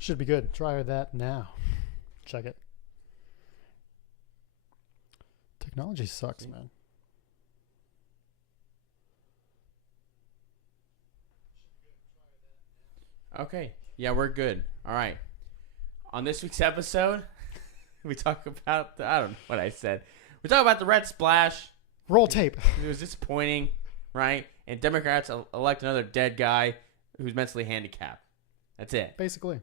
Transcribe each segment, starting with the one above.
Should be good. Try that now. Check it. Technology sucks, man. Okay. Yeah, we're good. All right. On this week's episode, we talk about I don't know what I said. We talk about the red splash. Roll tape. It was disappointing, right? And Democrats elect another dead guy who's mentally handicapped. That's it. Basically.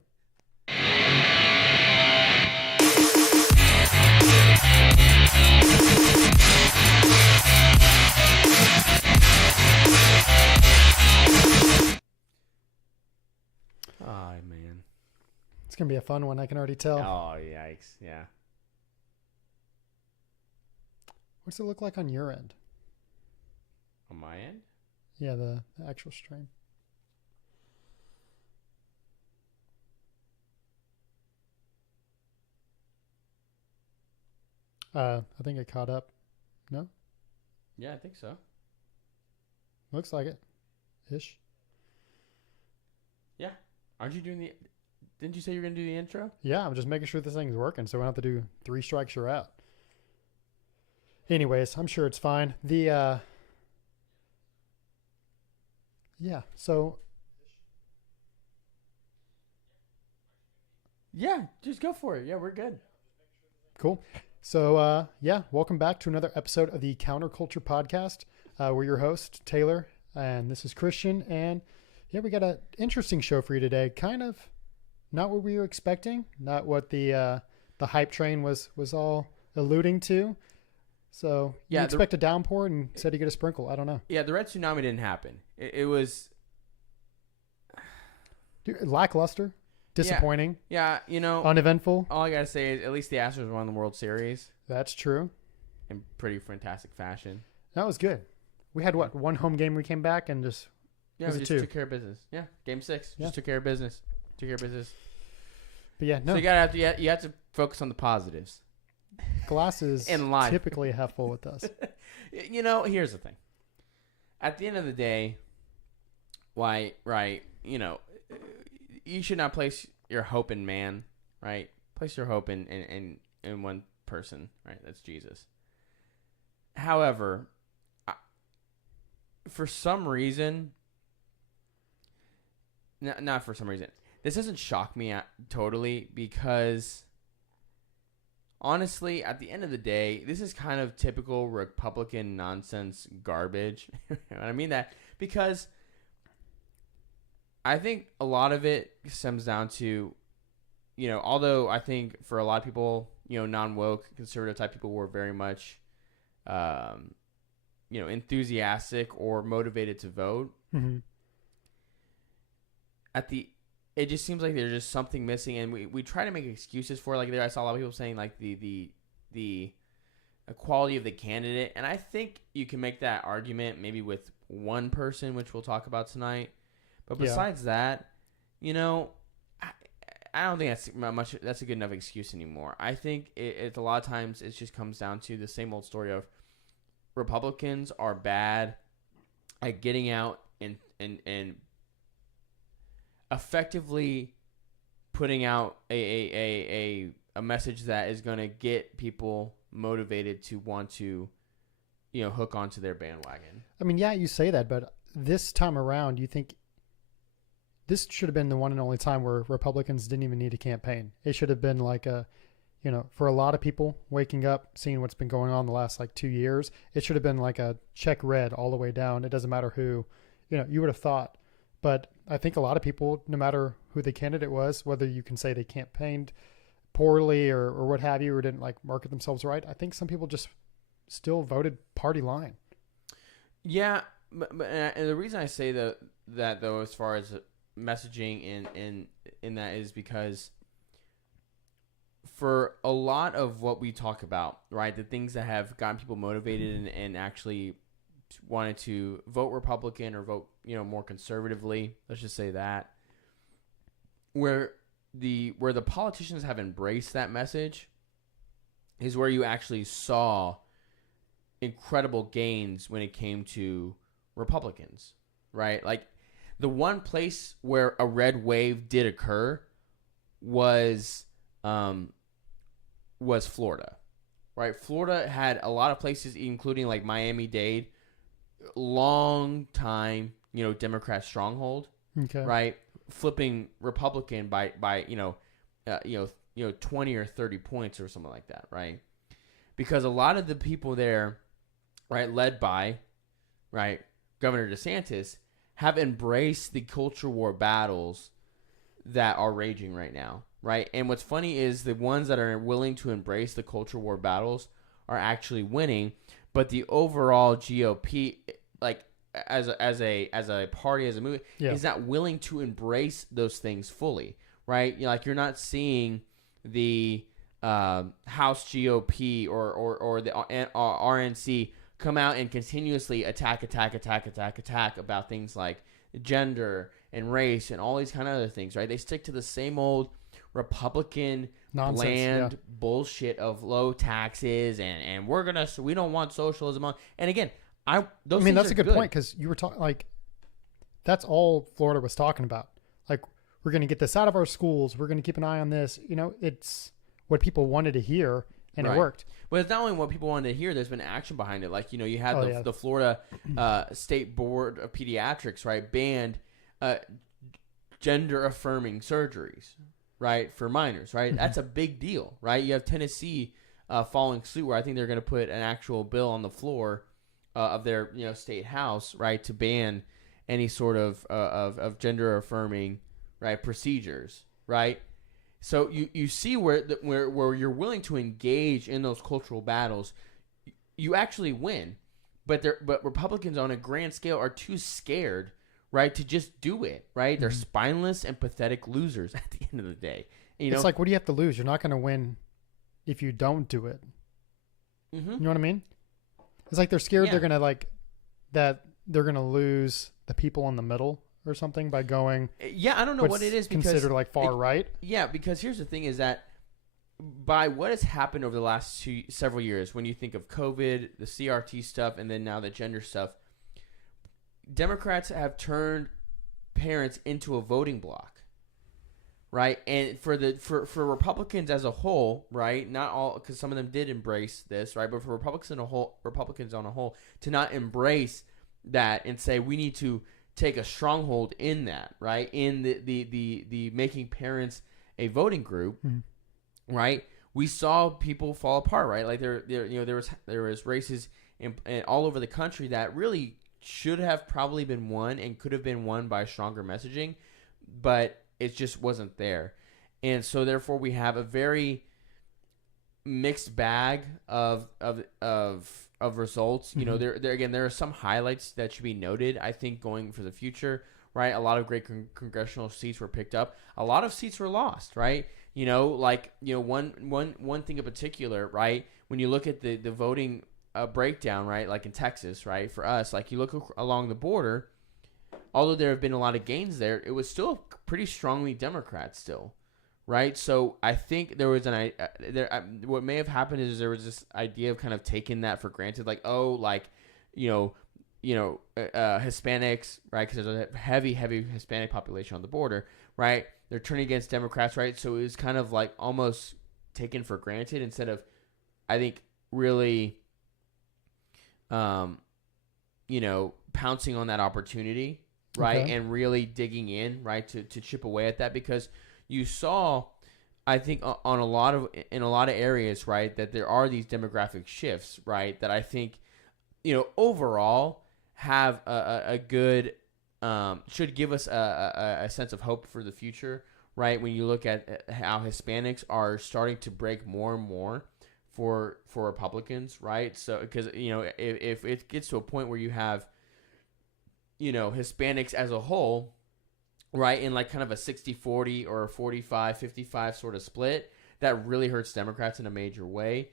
Oh, man. It's going to be a fun one, I can already tell. Oh, yikes. Yeah. What's it look like on your end? On my end? Yeah, the actual stream. I think it caught up. No? Yeah, I think so. Looks like it. Ish. Yeah. Aren't you doing the... Didn't you say you were going to do the intro? Yeah, I'm just making sure this thing's working so we don't have to do 3 strikes, you're out. Anyways, I'm sure it's fine. Yeah, so... Yeah, just go for it. Yeah, we're good. Cool. So, welcome back to another episode of the Counterculture Podcast. We're your host, Taylor, and this is Christian. And yeah, we got an interesting show for you today. Kind of not what we were expecting, not what the hype train was all alluding to. So you expect a downpour and said you get a sprinkle. I don't know. Yeah, the red tsunami didn't happen. It was... Lackluster. Disappointing. Yeah, uneventful. All I got to say is at least the Astros won the World Series. That's true. In pretty fantastic fashion. That was good. We had, one home game we came back and just... Yeah, we just took care of business. Yeah, Game 6. Just took care of business. But yeah, no. So you have to focus on the positives. Glass is in life. Typically half full with us. Here's the thing. At the end of the day, you should not place your hope in man, right? Place your hope in one person, right? That's Jesus. However, for some reason, not for some reason, this doesn't shock me totally because, honestly, at the end of the day, this is kind of typical Republican nonsense garbage. And I mean that because I think a lot of it stems down to, although I think for a lot of people, non-woke, conservative type people were very much, enthusiastic or motivated to vote. Mm-hmm. It just seems like there's just something missing, and we try to make excuses for it. Like I saw a lot of people saying like the quality of the candidate, and I think you can make that argument maybe with one person, which we'll talk about tonight. But besides that, I don't think that's a good enough excuse anymore. I think it's a lot of times it just comes down to the same old story of Republicans are bad at getting out and effectively putting out a message that is going to get people motivated to want to, hook onto their bandwagon. I mean, yeah, you say that, but this time around, you think this should have been the one and only time where Republicans didn't even need a campaign. It should have been like for a lot of people waking up, seeing what's been going on the last 2 years, it should have been like a check red all the way down. It doesn't matter who, you would have thought. But I think a lot of people, no matter who the candidate was, whether you can say they campaigned poorly or what have you, or didn't market themselves right, I think some people just still voted party line. Yeah, but and the reason I say that though, as far as messaging in that is because for a lot of what we talk about, right, the things that have gotten people motivated and actually wanted to vote Republican or vote, more conservatively, let's just say that, where the politicians have embraced that message is where you actually saw incredible gains when it came to Republicans, right? Like the one place where a red wave did occur was Florida, right? Florida had a lot of places, including like Miami-Dade, long time, Democrat stronghold, Okay. right? Flipping Republican by 20 or 30 points or something like that, right? Because a lot of the people there, right, led by, right, Governor DeSantis, have embraced the culture war battles that are raging right now, right? And what's funny is the ones that are willing to embrace the culture war battles are actually winning, but the overall GOP, like as a party, as a movement, is not willing to embrace those things fully, right? Like you're not seeing the House GOP or the RNC come out and continuously attack about things like gender and race and all these kind of other things, right? They stick to the same old Republican nonsense, bland bullshit of low taxes and we don't want socialism. And again, that's a good point, because you were talking like that's all Florida was talking about. Like, we're going to get this out of our schools. We're going to keep an eye on this. It's what people wanted to hear, and it worked. But it's not only what people wanted to hear. There's been action behind it. Like, you had the Florida State Board of Pediatrics, right, banned gender-affirming surgeries, right, for minors, right? Mm-hmm. That's a big deal, right? You have Tennessee following suit, where I think they're going to put an actual bill on the floor of their state house, right, to ban any sort of gender-affirming, right, procedures, right? So you see where you're willing to engage in those cultural battles, you actually win, but Republicans on a grand scale are too scared, right, to just do it, right? Mm-hmm. They're spineless and pathetic losers at the end of the day. It's like, what do you have to lose? You're not going to win if you don't do it. Mm-hmm. You know what I mean? It's like they're scared they're gonna they're gonna lose the people in the middle or something by going. Yeah, I don't know what it is, because considered like far right. Yeah, because here's the thing: is that by what has happened over the last several years, when you think of COVID, the CRT stuff, and then now the gender stuff, Democrats have turned parents into a voting bloc. Right, and for Republicans as a whole, right, not all, because some of them did embrace this, right, but for Republicans on a whole, to not embrace that and say we need to take a stronghold in that, right, in the making parents a voting group, mm-hmm. right, we saw people fall apart, right, like there was races in all over the country that really should have probably been won and could have been won by stronger messaging, but it just wasn't there. And so therefore we have a very mixed bag of results. Mm-hmm. There are some highlights that should be noted, I think, going for the future, right? A lot of great congressional seats were picked up. A lot of seats were lost, right? One thing in particular, right? When you look at the voting breakdown, right? Like in Texas, right? For us, like you look along the border, although there have been a lot of gains there, it was still pretty strongly Democrat still, right? So I think there was what may have happened is there was this idea of kind of taking that for granted, like, Hispanics, right? Because there's a heavy Hispanic population on the border, right? They're turning against Democrats, right? So it was kind of like almost taken for granted instead of, I think, really, pouncing on that opportunity. Right. Okay. And really digging in, right, to chip away at that, because you saw, I think, in a lot of areas, right, that there are these demographic shifts, right, that I think, overall have a good, should give us a sense of hope for the future, right, when you look at how Hispanics are starting to break more and more for Republicans, right? So, because, if it gets to a point where you have, Hispanics as a whole, right, in like kind of a 60-40 or a 45-55 sort of split, that really hurts Democrats in a major way.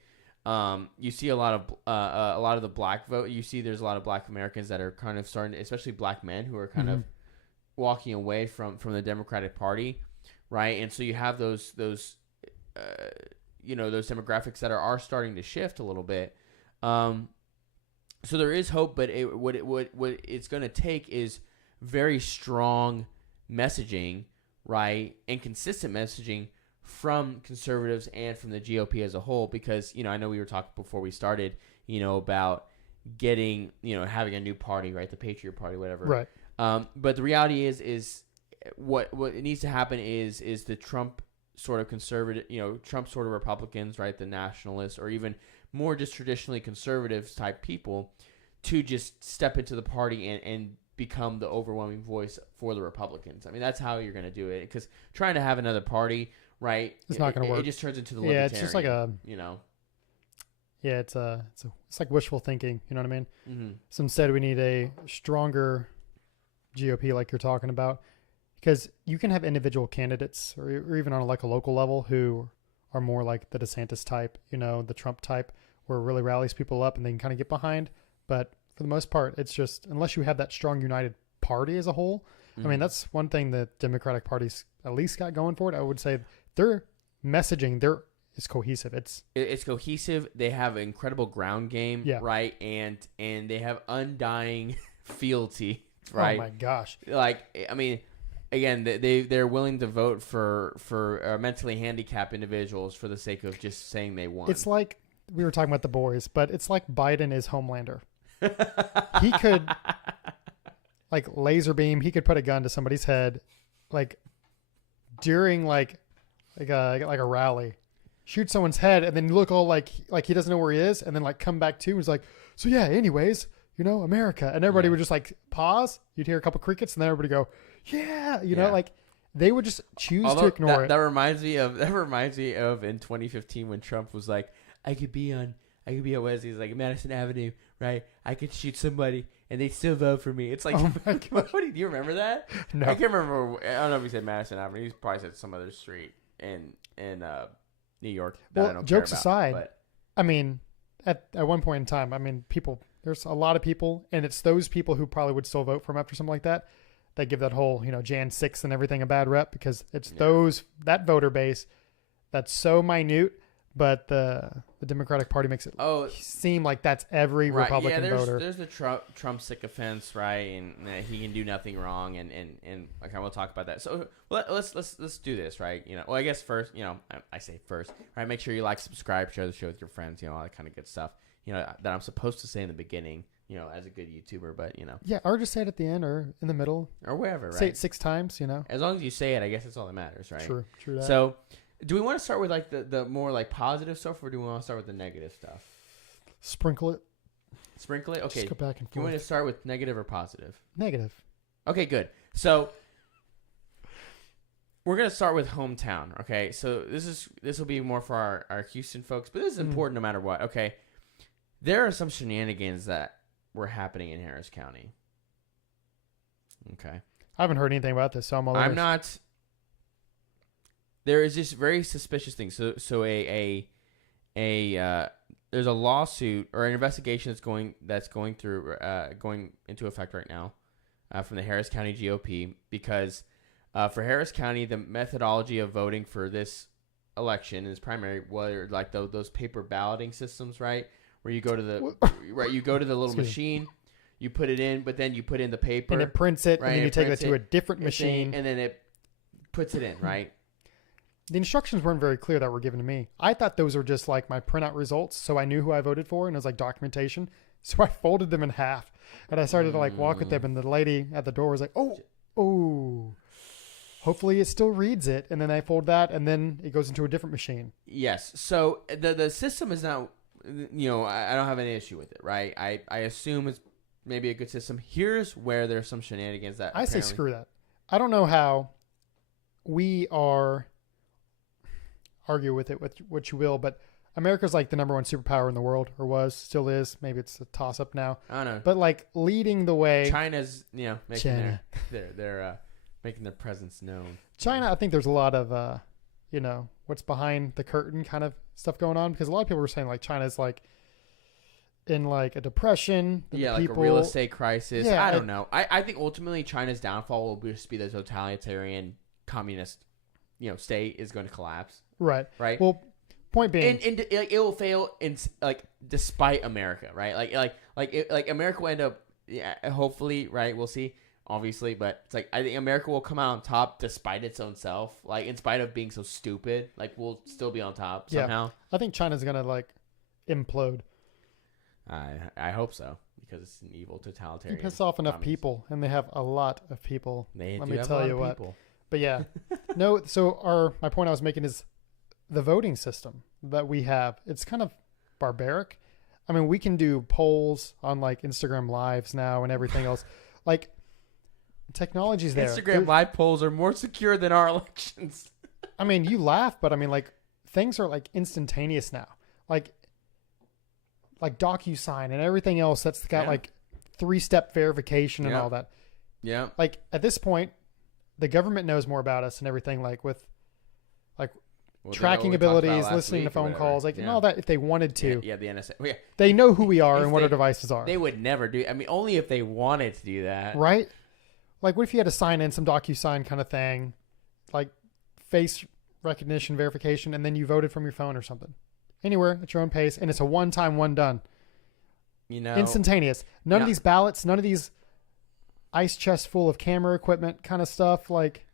You see a lot of the black vote. You see there's a lot of black Americans that are kind of starting, especially black men, who are kind mm-hmm. of walking away from the Democratic Party, right? And so you have those demographics that are starting to shift a little bit. So there is hope, but what it's going to take is very strong messaging, right, and consistent messaging from conservatives and from the GOP as a whole. Because, I know we were talking before we started, about getting, having a new party, right, the Patriot Party, whatever. Right. But the reality is what needs to happen is the Trump sort of conservative, Trump sort of Republicans, right, the nationalists, or even more just traditionally conservative type people, to just step into the party and become the overwhelming voice for the Republicans. I mean, that's how you're going to do it, because trying to have another party, right, it's not going to work. It just turns into the libertarian. Yeah, it's just like a, Yeah, it's like wishful thinking. You know what I mean? Mm-hmm. So instead, we need a stronger GOP, like you're talking about, because you can have individual candidates, or even on like a local level, who are more like the DeSantis type, the Trump type, where it really rallies people up and they can kind of get behind. But for the most part, it's just, unless you have that strong united party as a whole. Mm-hmm. I mean, that's one thing that Democratic Party's at least got going for it. I would say their messaging, is cohesive. It's cohesive. They have an incredible ground game, yeah. right? And they have undying fealty, right? Oh my gosh! Like, I mean, again, they're willing to vote for mentally handicapped individuals for the sake of just saying they won. It's like, we were talking about The Boys, but it's like Biden is Homelander. He could, like, laser beam. He could put a gun to somebody's head, like during like a rally, shoot someone's head, and then look all like he doesn't know where he is, and then like come back to. He's like, so yeah, anyways, America, and everybody would just like pause. You'd hear a couple crickets, and then everybody go, yeah, like they would just choose to ignore it. That reminds me of in 2015 when Trump was like, I could be on Wesley's, like, Madison Avenue, right? I could shoot somebody and they'd still vote for me. It's like, oh my God. Do you remember that? No. I can't remember. I don't know if he said Madison Avenue. He probably said some other street in New York. That I don't jokes care about, aside, but. I mean, at one point in time, I mean, there's a lot of people, and it's those people who probably would still vote for him after something like that. They give that whole, Jan 6th and everything a bad rep, because it's that voter base that's so minute, but the Democratic Party makes it seem like that's every Republican voter. There's the Trump sycophants, right? And he can do nothing wrong, and okay, we'll talk about that. So let's do this, right? Well, I guess first, I say first, right? Make sure you like, subscribe, share the show with your friends, all that kind of good stuff, that I'm supposed to say in the beginning, as a good YouTuber, but yeah, or just say it at the end or in the middle or wherever, right? Say it 6 times, As long as you say it, I guess that's all that matters, right? True that. So, do we want to start with like the more like positive stuff, or do we want to start with the negative stuff? Sprinkle it. Okay. Just go back and forth. Do you want to start with negative or positive? Negative. Okay, good. So we're gonna start with hometown. Okay, so this will be more for our Houston folks, but this is important no matter what. Okay, there are some shenanigans that were happening in Harris County. Okay, I haven't heard anything about this, so I'm not. There is this very suspicious thing. So there's a lawsuit or an investigation that's going into effect right now from the Harris County GOP, because for Harris County, the methodology of voting for this election is primary, whether like those paper balloting systems, right, where you go to the little machine, you put it in, but then you put in the paper and it prints it, right, and then you take it to a different machine, and then it puts it in, right. The instructions weren't very clear that were given to me. I thought those were just like my printout results, so I knew who I voted for, and it was like documentation. So I folded them in half, and I started to like walk with them, and the lady at the door was like, oh, hopefully it still reads it. And then I fold that, and then it goes into a different machine. Yes. So the system is not, I don't have any issue with it, right? I assume it's maybe a good system. Here's where there's some shenanigans that I say screw that. I don't know how we are... argue with it with what you will, but America's like the number one superpower in the world, or still is. Maybe it's a toss up now. I don't know. But like leading the way. China's, making their making their presence known. China, I think there's a lot of, what's behind the curtain kind of stuff going on, because a lot of people were saying like China's like in like a depression. Like a real estate crisis. Yeah, I don't know. I think ultimately China's downfall will just be the totalitarian communist, state is going to collapse. Right. Right. Well, point being, and it will fail in like despite America, right? Like America will end up, hopefully, right? We'll see, obviously, but it's like I think America will come out on top despite its own self. Like in spite of being so stupid, like we'll still be on top Yeah. somehow. I think China's gonna like implode. I hope so because it's an evil You totalitarian. piss off enough communist. people, and they have a lot of people. They Let do me have a tell lot you of what. people. But yeah, no. So my point I was making is the voting system that we have. It's kind of barbaric. I mean, we can do polls on like Instagram Lives now and everything else. Like, technology's there. Instagram live polls are more secure than our elections. I mean, you laugh, but I mean, like, things are like instantaneous now. Like DocuSign and everything else that's got Yeah. like 3-step verification and Yeah. all that. Yeah. Like at this point, the government knows more about us and everything. Like with Well, tracking we talked about abilities, last listening to week or phone whatever. calls, like Yeah. and all that. If they wanted to, Yeah, the NSA. Well, yeah, they know who we are If and what they- our devices are. they would never do. I mean, only if they wanted to do that. Right? Like, what if you had to sign in some DocuSign kind of thing, like face recognition verification, and then you voted from your phone or something, anywhere at your own pace, and it's a one-time, one done, You know, instantaneous. None Yeah. of these ballots, none of these ice chests full of camera equipment kind of stuff. Like,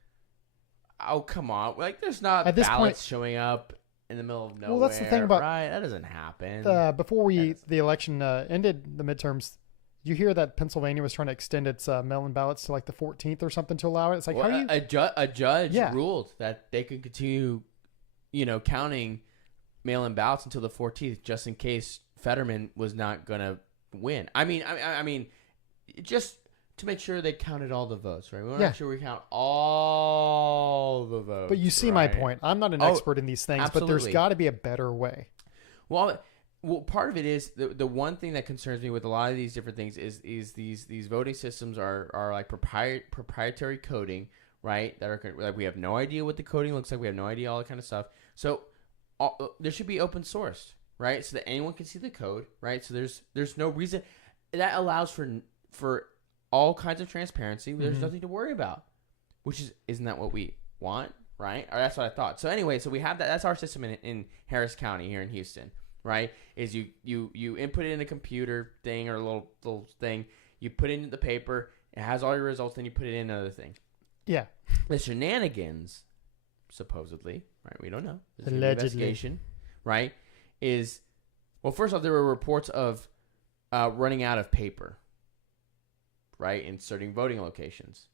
oh come on, like there's not At this ballots showing up in the middle of nowhere. Well, that's the thing about- right. That doesn't happen. before Yes. the election ended, the midterms. You hear that Pennsylvania was trying to extend its mail-in ballots to like the 14th or something to allow it. It's like, Well, how do you? a judge Yeah. ruled that they could continue, counting mail-in ballots until the 14th, just in case Fetterman was not gonna win. I mean, just to make sure they counted all the votes, right? We want to Yeah. make sure we count all the votes. But you see my right? point. I'm not an Oh, expert in these things, but there's absolutely. got to be a better way. Well, part of it is the one thing that concerns me with a lot of these different things is these voting systems are like proprietary coding, right? That are like we have no idea what the coding looks like. We have no idea all that kind of stuff. So there should be open sourced, right? So that anyone can see the code, right? So there's no reason that allows for all kinds of transparency. There's Mhm. nothing to worry about, isn't that what we want, right? Or that's what I thought. So anyway, so we have that. That's our system in Harris County here in Houston, right? Is you input it in a computer thing or a little thing. You put it in the paper. It has all your results. Then you put it in another thing. Yeah. The shenanigans, supposedly, right? We don't know. There's an Allegedly. investigation, right? Is well, first off, there were reports of running out of paper, right? Inserting voting locations,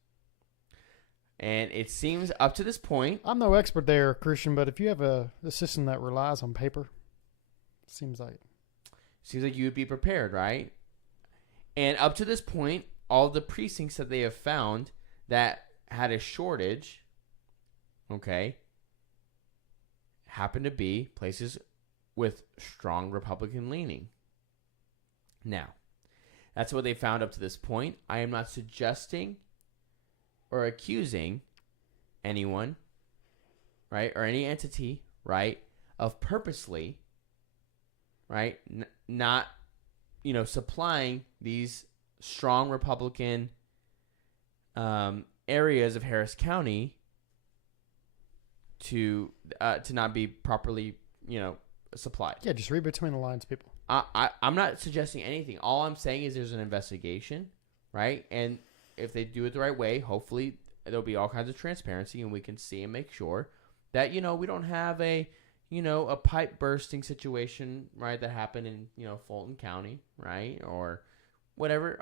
and it seems up to this point. I'm no expert there, Christian, but if you have a system that relies on paper, seems like You would be prepared, right? And up to this point, all the precincts that they have found that had a shortage, okay, happen to be places with strong Republican leaning. Now, that's what they found up to this point. I am not suggesting or accusing anyone, right, or any entity, right, of purposely, right, not, supplying these strong Republican areas of Harris County to not be properly, supplied. yeah, just read between the lines, people. I'm not suggesting anything. All I'm saying is there's an investigation, right? And if they do it the right way, hopefully there'll be all kinds of transparency, and we can see and make sure that we don't have a pipe bursting situation, right? That happened in Fulton County, right? Or whatever,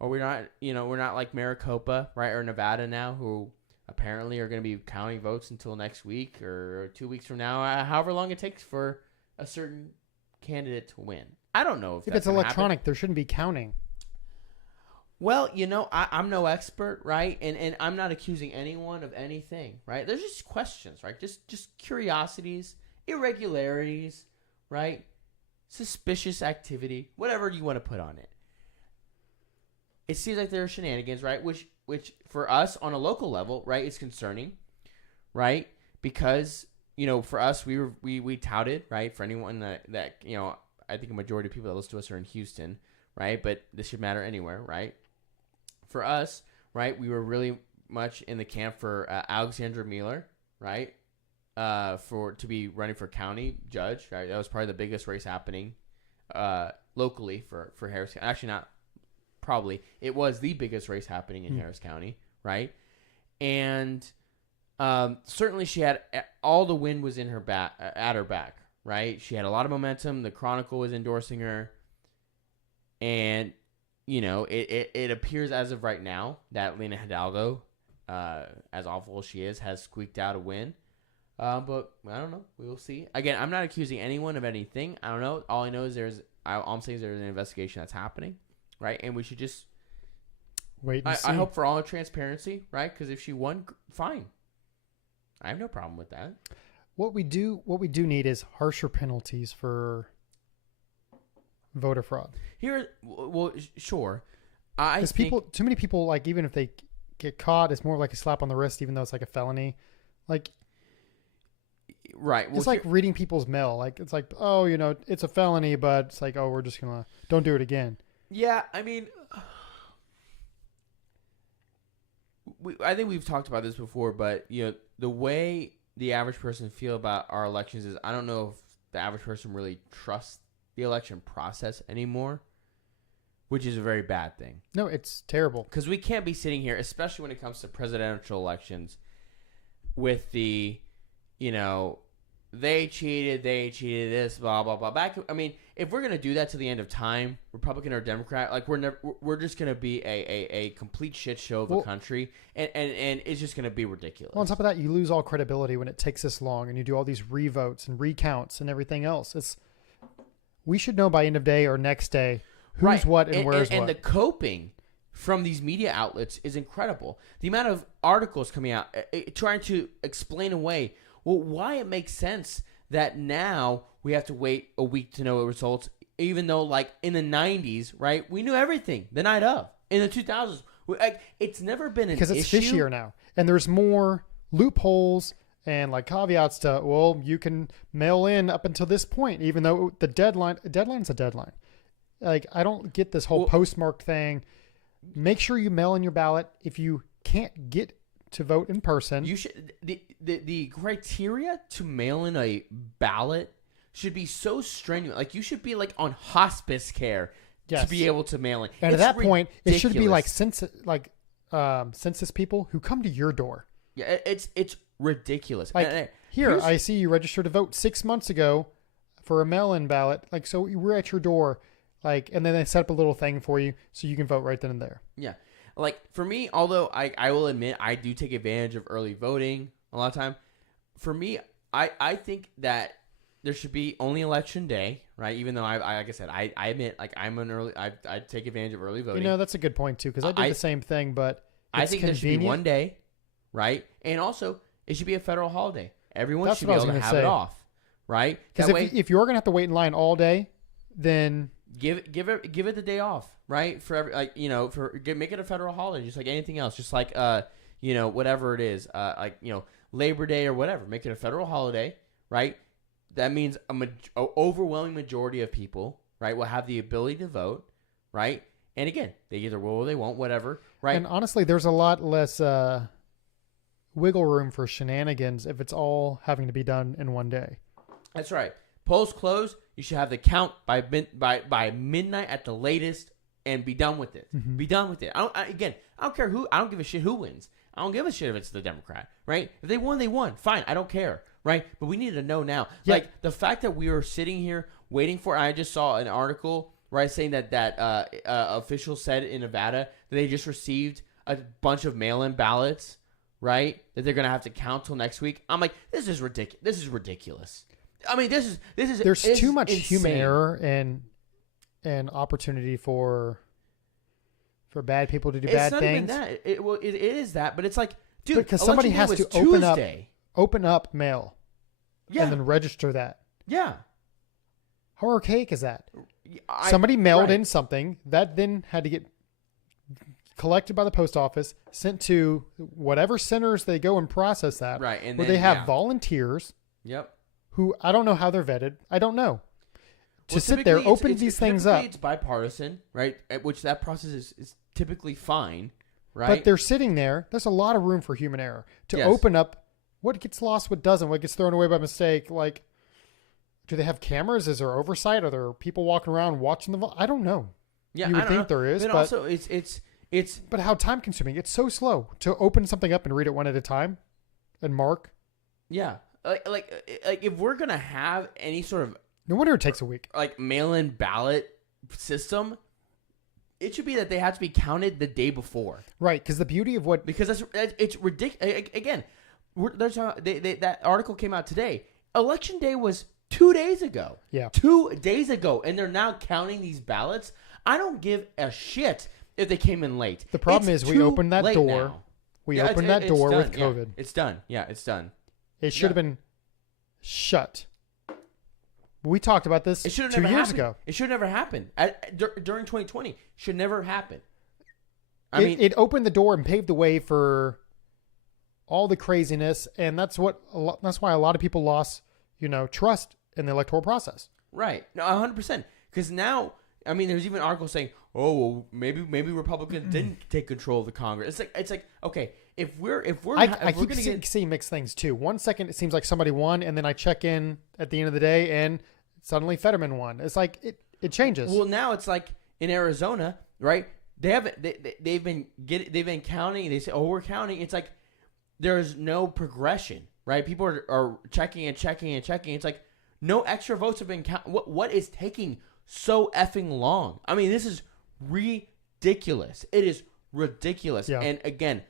or we're not like Maricopa, right? Or Nevada now, who apparently are going to be counting votes until next week or 2 weeks from now, however long it takes for a certain candidate to win. I don't know if If that's it's gonna electronic, happen. there shouldn't be counting. Well, I'm no expert, right? And I'm not accusing anyone of anything, right? There's just questions, right? Just curiosities, irregularities, right? Suspicious activity, whatever you want to put on it. It seems like there are shenanigans, right? Which for us on a local level, right, is concerning, right? Because for us, we touted, right? For anyone that I think a majority of people that listen to us are in Houston, right? But this should matter anywhere, right? For us, right, we were really much in the camp for Alexandra Mueller, right? To be running for county judge, right? That was probably the biggest race happening locally for Harris County. Actually, not probably. It was the biggest race happening in Harris County, right? And certainly she had all the wind was in her back, at her back, right? She had a lot of momentum. The Chronicle was endorsing her. And, you know, it appears as of right now that Lena Hidalgo, as awful as she is, has squeaked out a win. But I don't know. We will see. Again, I'm not accusing anyone of anything. I don't know. All I know is all I'm saying is there's an investigation that's happening, right? And we should just wait and see. I hope for all transparency, right? Because if she won, fine. I have no problem with that. What we do need is harsher penalties for voter fraud. Sure. Because too many people, like, even if they get caught, it's more like a slap on the wrist, even though it's like a felony. Like, right. Well, it's like reading people's mail. Like, it's like, oh, you know, it's a felony, but it's like, oh, we're just gonna don't do it again. Yeah, I mean, I think we've talked about this before, but you know, the way the average person feel about our elections is, I don't know if the average person really trusts the election process anymore, which is a very bad thing. No, it's terrible. Because we can't be sitting here, especially when it comes to presidential elections, with the, you know, they cheated this, blah, blah, blah. I mean, if we're going to do that to the end of time, Republican or Democrat, like, we're just going to be a complete shit show of a country, and it's just going to be ridiculous. Well, on top of that, you lose all credibility when it takes this long and you do all these revotes and recounts and everything else. We should know by end of day or next day who's what and where's what. And the coping from these media outlets is incredible. The amount of articles coming out trying to explain away, well, why it makes sense that now we have to wait a week to know the results, even though, like, in the 90s, right, we knew everything the night of. In the 2000s, it's never been an issue. Because it's fishier now. And there's more loopholes and, like, caveats to, well, you can mail in up until this point, even though the deadline's a deadline. Like, I don't get this whole postmark thing. Make sure you mail in your ballot. If you can't get to vote in person, you should. The criteria to mail in a ballot should be so strenuous. Like, you should be, like, on hospice care to be able to mail in. And at that point, it should be like census people who come to your door. Yeah, it's ridiculous. Like, here, I see you registered to vote 6 months ago for a mail-in ballot. Like, so we're at your door, like, and then they set up a little thing for you so you can vote right then and there. Yeah. Like, for me, although I will admit I do take advantage of early voting a lot of time, for me, I think that there should be only election day, right? Even though like I said, I admit, like, I take advantage of early voting. You know, that's a good point too, because I did the same thing, but I think there should be one day, right? And also, it should be a federal holiday. Everyone should be able to have it off, right? Because if you're gonna have to wait in line all day, then give it the day off, right? For every, like, you know, make it a federal holiday, just like anything else, just like you know, whatever it is, like, you know, Labor Day or whatever. Make it a federal holiday, right? That means a overwhelming majority of people, right, will have the ability to vote, right? And again, they either will or they won't, whatever, right? And honestly, there's a lot less wiggle room for shenanigans if it's all having to be done in one day. That's right. Polls close. You should have the count by midnight at the latest, and be done with it. Mm-hmm. Be done with it. I don't care who. I don't give a shit who wins. I don't give a shit if it's the Democrat, right? If they won, they won. Fine, I don't care, right? But we need to know now. Yeah. Like, the fact that we are sitting here waiting for. I just saw an article, right, saying that officials said in Nevada that they just received a bunch of mail-in ballots, right? That they're gonna have to count till next week. I'm like, this is ridiculous. This is ridiculous. I mean, this is. There's too much insane. human error and opportunity for bad people to do bad things. It's not even that. It is that, but it's like, dude, because somebody has to open up mail, yeah, and then register that. Yeah. How archaic is that? Somebody mailed in something that then had to get collected by the post office, sent to whatever centers they go and process that. Right, and where then, they have volunteers. Yep. Who, I don't know how they're vetted. I don't know. To sit there, open these things up. It's bipartisan, right? Which that process is typically fine, right? But they're sitting there. There's a lot of room for human error to open up what gets lost, what doesn't, what gets thrown away by mistake. Like, do they have cameras? Is there oversight? Are there people walking around watching the vote? I don't know. Yeah, You I would don't think know. there is, But but also it's but how time consuming? It's so slow to open something up and read it one at a time, and mark. yeah. Like if we're gonna have any sort of No wonder it takes a week. like mail-in ballot system, it should be that they have to be counted the day before. Right, because the beauty of what Because it's ridiculous. Again, that article came out today. Election day was 2 days ago. Yeah. 2 days ago, and they're now counting these ballots. I don't give a shit if they came in late. The problem It's is we too opened that late door. now. we Yeah, opened it's that door done. with Yeah, COVID. it's done. Yeah, it's done. It should have been shut. We talked about this It should have 2 never years happened. ago. It should never happen during 2020. Should never happen. I It, mean, it opened the door and paved the way for all the craziness, and that's why a lot of people lost, trust in the electoral process. right? No, 100%. Because now, I mean, there's even articles saying, "Oh, well, maybe Republicans didn't take control of the Congress." It's like, okay, if we're I we're keep gonna get seeing mixed things too. 1 second it seems like somebody won, and then I check in at the end of the day, and suddenly Fetterman won. It's like it changes. well, now it's like in Arizona, right? They've been counting. They say, "Oh, we're counting." It's like there's no progression, right? People are checking and checking and checking. It's like no extra votes have been counted. What is taking so effing long? I mean, this is ridiculous. It is ridiculous. Yeah. And again,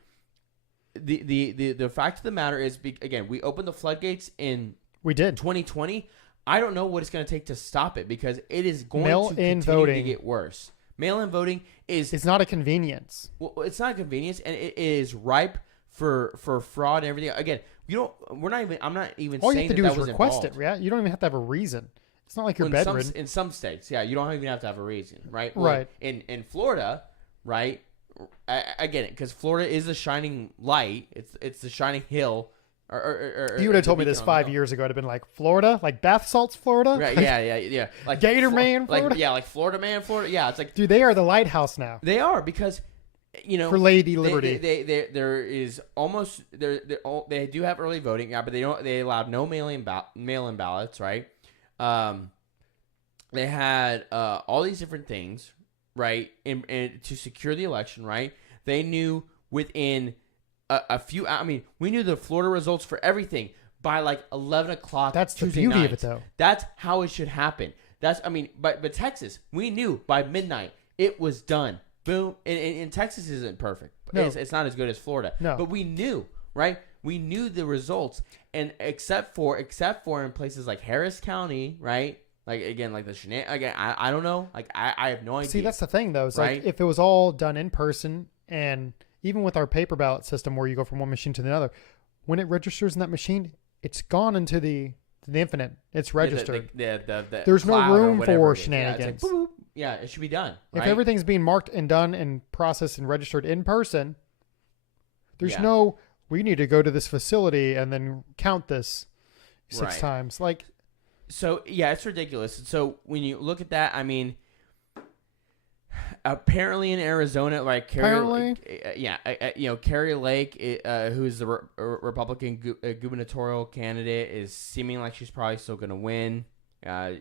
the fact of the matter is, again, we opened the floodgates in we did. 2020. I don't know what it's going to take to stop it because it is going to Mail-in continue to voting. get worse. Mail-in voting is It's not a convenience. well, it's not a convenience, and it is ripe for fraud and everything. Again, I'm not even All you saying have to do that is was request involved. it. Yeah, you don't even have to have a reason. It's not like you're Well, bedridden. in some states, yeah, you don't even have to have a reason, right? Right. In Florida, right? I get it because Florida is the shining light. It's the shining hill. Or You would have told me the this beacon on the 5 hill. years ago. I'd have been like, Florida? Like bath salts, Florida? Right? Yeah. Like Gator Man, like Florida? yeah, like Florida man, Florida. Yeah, it's like Dude, they are the lighthouse now they are because for Lady they- Liberty. there is almost they do have early voting, yeah, but they allowed no mail-in ballots, right? They had all these different things, right, and to secure the election, right? They knew within a few. I mean, we knew the Florida results for everything by like 11 o'clock. That's the Tuesday beauty night. of it, though. That's how it should happen. But Texas, we knew by midnight it was done. Boom. And Texas isn't perfect. No. It's not as good as Florida. No. But we knew, right? We knew the results, and except for in places like Harris County, right? Like again, like the again, I don't know. Like I have no idea. See, that's the thing, though. It's Right? like if it was all done in person, and even with our paper ballot system where you go from one machine to another, when it registers in that machine, it's gone into the infinite. It's registered. The There's no cloud or room whatever for it is. shenanigans. Yeah, it's like, boop, boop. Yeah, it should be done. If Right? everything's being marked and done and processed and registered in person, there's Yeah. no, we need to go to this facility and then count this six Right. times. Like, So yeah, it's ridiculous. So when you look at that, I mean, apparently in Arizona, like Carrie, Carrie Lake, who's the Republican gubernatorial candidate, is seeming like she's probably still going to win.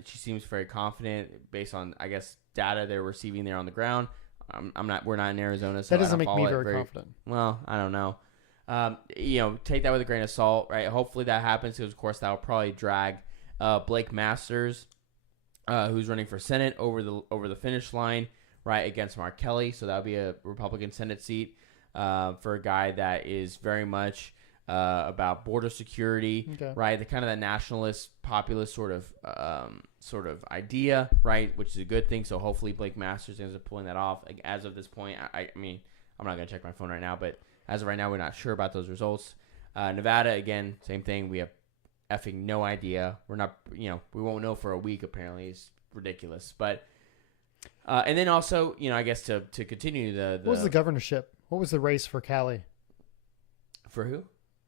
She seems very confident based on, I guess, data they're receiving there on the ground. We're not in Arizona, so that doesn't I don't make me follow it very confident. Well, I don't know. Take that with a grain of salt, right? Hopefully that happens because, of course, that will probably drag Blake Masters, who's running for Senate, over the finish line, right, against Mark Kelly. So that would be a Republican Senate seat for a guy that is very much about border security, Okay. right? The kind of that nationalist, populist sort of idea, right? Which is a good thing. So hopefully Blake Masters ends up pulling that off. Like, as of this point, I mean, I'm not going to check my phone right now, but as of right now, we're not sure about those results. Nevada, again, same thing. We have effing no idea. We're not, we won't know for a week, apparently. It's ridiculous. But, and then also, I guess to continue the What was the governorship? What was the race for Cali? For who?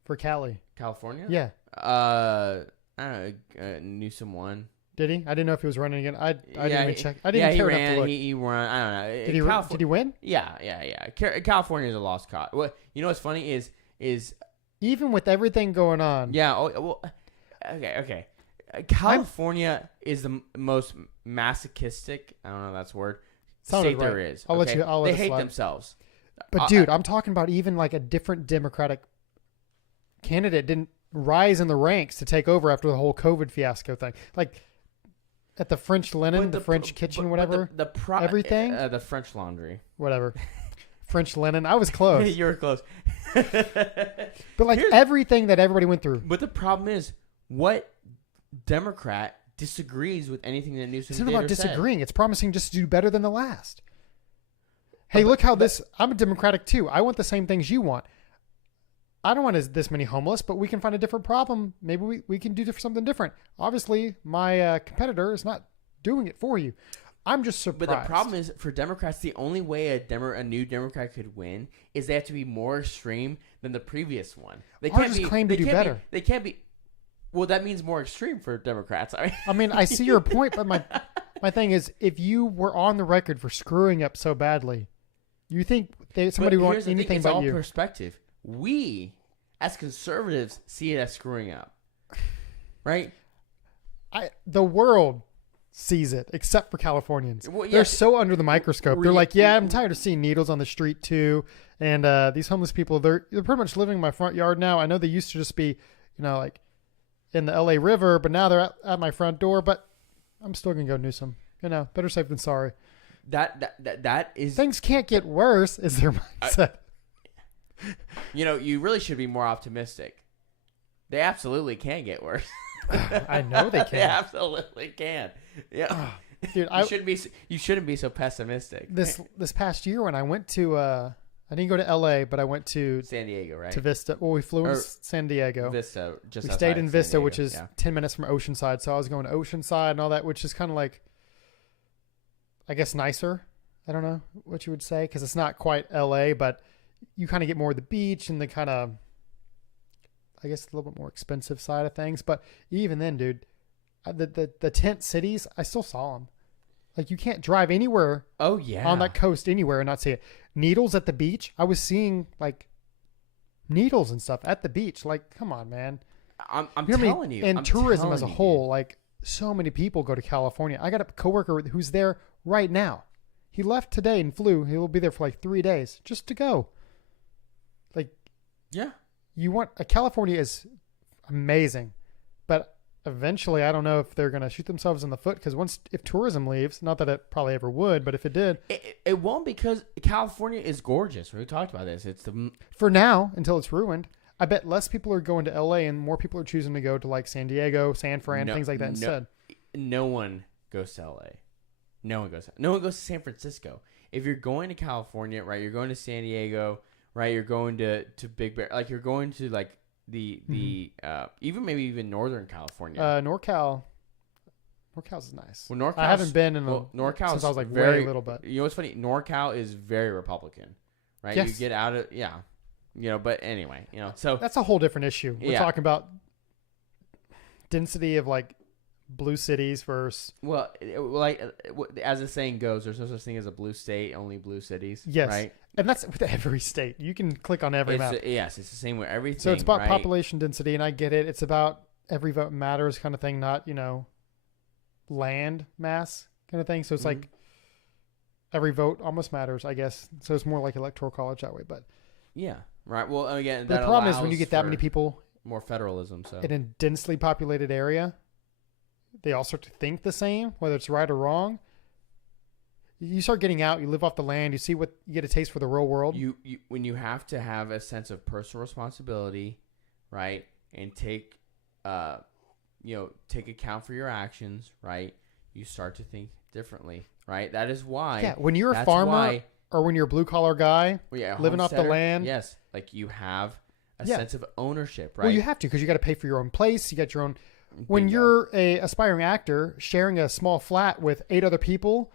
For Cali. California? Yeah. I don't know. Newsom won. Did he? I didn't know if he was running again. I didn't even check. I Yeah, didn't he care ran. enough to look. He ran. I don't know. Did he win? Yeah. California is a lost cause. What what's funny is Even with everything going on. yeah. Oh, well, okay. California is the most masochistic. I don't know if that's a word. Sounded state there right. is. I'll let you. I'll let They it hate slide. themselves. But dude, I'm talking about even like a different Democratic candidate didn't rise in the ranks to take over after the whole COVID fiasco thing. Like at the French Linen, the French Kitchen, whatever, everything, the French Laundry, whatever, French Linen. I was close, you were close. but like everything that everybody went through. But the problem is, what Democrat disagrees with anything that Newsom It's not did about or said? disagreeing. It's promising just to do better than the last. Hey, look how this. I'm a Democratic too. I want the same things you want. I don't want this many homeless, but we can find a different problem. Maybe we can do something different. Obviously, my competitor is not doing it for you. I'm just surprised. But the problem is, for Democrats, the only way a new Democrat could win is they have to be more extreme than the previous one. They Or just claim to do better. They can't be. Well, that means more extreme for Democrats. I mean, I see your point, but my thing is, if you were on the record for screwing up so badly, you think somebody But wants here's the anything thing, it's but all you? perspective. We, as conservatives, see it as screwing up, right? The world sees it, except for Californians. Well, They're yes. so under the microscope. They're like, yeah, I'm tired of seeing needles on the street too. And these homeless people, they're pretty much living in my front yard now. I know they used to just be, like in the LA River, but now they're at my front door. But I'm still gonna go Newsom. Better safe than sorry. That is. Things can't get worse, is their mindset. You really should be more optimistic. They absolutely can get worse. I know they can. They absolutely can. Yeah, dude. You shouldn't be so pessimistic. This past year when I went to, I didn't go to LA, but I went to San Diego, right? to Vista. Well, we flew into San Diego. Vista, just we outside stayed in of San Vista, Diego, which is 10 minutes from Oceanside. So I was going to Oceanside and all that, which is kind of like, I guess, nicer. I don't know what you would say, because it's not quite LA, but you kind of get more of the beach and the kind of, I guess, a little bit more expensive side of things. But even then, dude, the tent cities, I still saw them. Like, you can't drive anywhere on that coast anywhere and not see it. Needles at the beach. I was seeing like needles and stuff at the beach. Like, come on, man. I'm You know what I mean? telling you. And I'm tourism telling as a you, whole, dude. like, so many people go to California. I got a coworker who's there right now. He left today and flew. He will be there for like 3 days just to go. Like, Yeah. California is amazing, but eventually, I don't know if they're going to shoot themselves in the foot, because if tourism leaves, not that it probably ever would, but if it did, It won't, because California is gorgeous. We talked about this. It's the for now, until it's ruined, I bet less people are going to LA and more people are choosing to go to like San Diego, San Fran, things like that instead. No one goes to LA. No one goes to San Francisco. If you're going to California, right, you're going to San Diego, right, you're going to Big Bear, like you're going to like the even Northern California. NorCal's is nice. Well, NorCal's, I haven't been in NorCal since I was like very way little bit. You know what's funny? NorCal is very Republican, right? Yes. You get out of but anyway, so That's a whole different issue. We're Yeah. talking about density of like blue cities versus as the saying goes, there's no such thing as a blue state, only blue cities. yes, right? and that's with every state. You can click on every map. Yes, it's the same with everything. So it's about right? population density, and I get it. It's about every vote matters kind of thing, not, land mass kind of thing. So it's Mhm. like every vote almost matters, I guess. So it's more like electoral college that way. But Yeah, right. Well, again, the that problem is when allows you get that for many people more federalism. So in a densely populated area, they all start to think the same, whether it's right or wrong. You start getting out, you live off the land, you see you get a taste for the real world. you when you have to have a sense of personal responsibility, right, and take account for your actions, right, you start to think differently, right? That is why. Yeah, when you're a that's farmer why- or when you're a blue collar guy, living off the homesteader, land. Yes, like you have a Yeah. sense of ownership, right? Well, you have to, because you got to pay for your own place. You got your own. When Bingo. you're a aspiring actor sharing a small flat with 8 other people,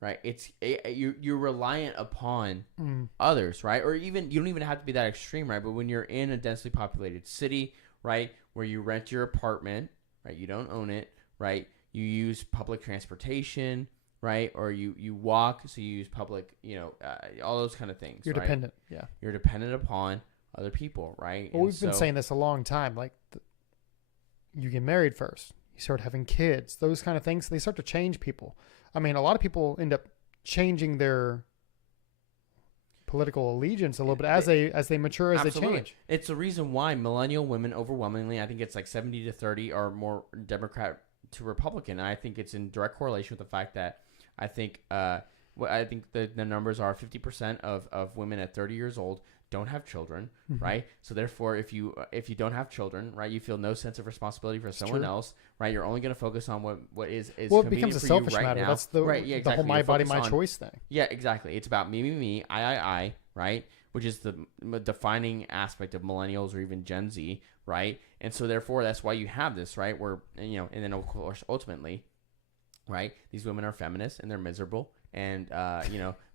right, you're reliant upon mm, others, right? Or even you don't even have to be that extreme, right? But when you're in a densely populated city, right, where you rent your apartment, right, you don't own it, right? You use public transportation, right? Or you walk, so you use public, all those kind of things. you're right? dependent. Yeah. You're dependent upon other people, right? Well, we've been saying this a long time. Like, you get married first, you start having kids, those kind of things. They start to change people. I mean, a lot of people end up changing their political allegiance a little bit as they mature, as Absolutely. they change. It's the reason why millennial women overwhelmingly, I think it's like 70 to 30, are more Democrat to Republican. And I think it's in direct correlation with the fact that I think the numbers are 50% of women at 30 years old don't have children, right? So therefore, if you don't have children, right, you feel no sense of responsibility for someone else, right? You're only going to focus on what is well, it becomes a selfish right matter. Now. That's the right, yeah, exactly. the whole my body, my choice thing. Yeah, exactly. It's about me, I, right? Which is the defining aspect of millennials or even Gen Z, right? And so therefore, that's why you have this, right? Where, and then of course, ultimately, right? These women are feminists and they're miserable, and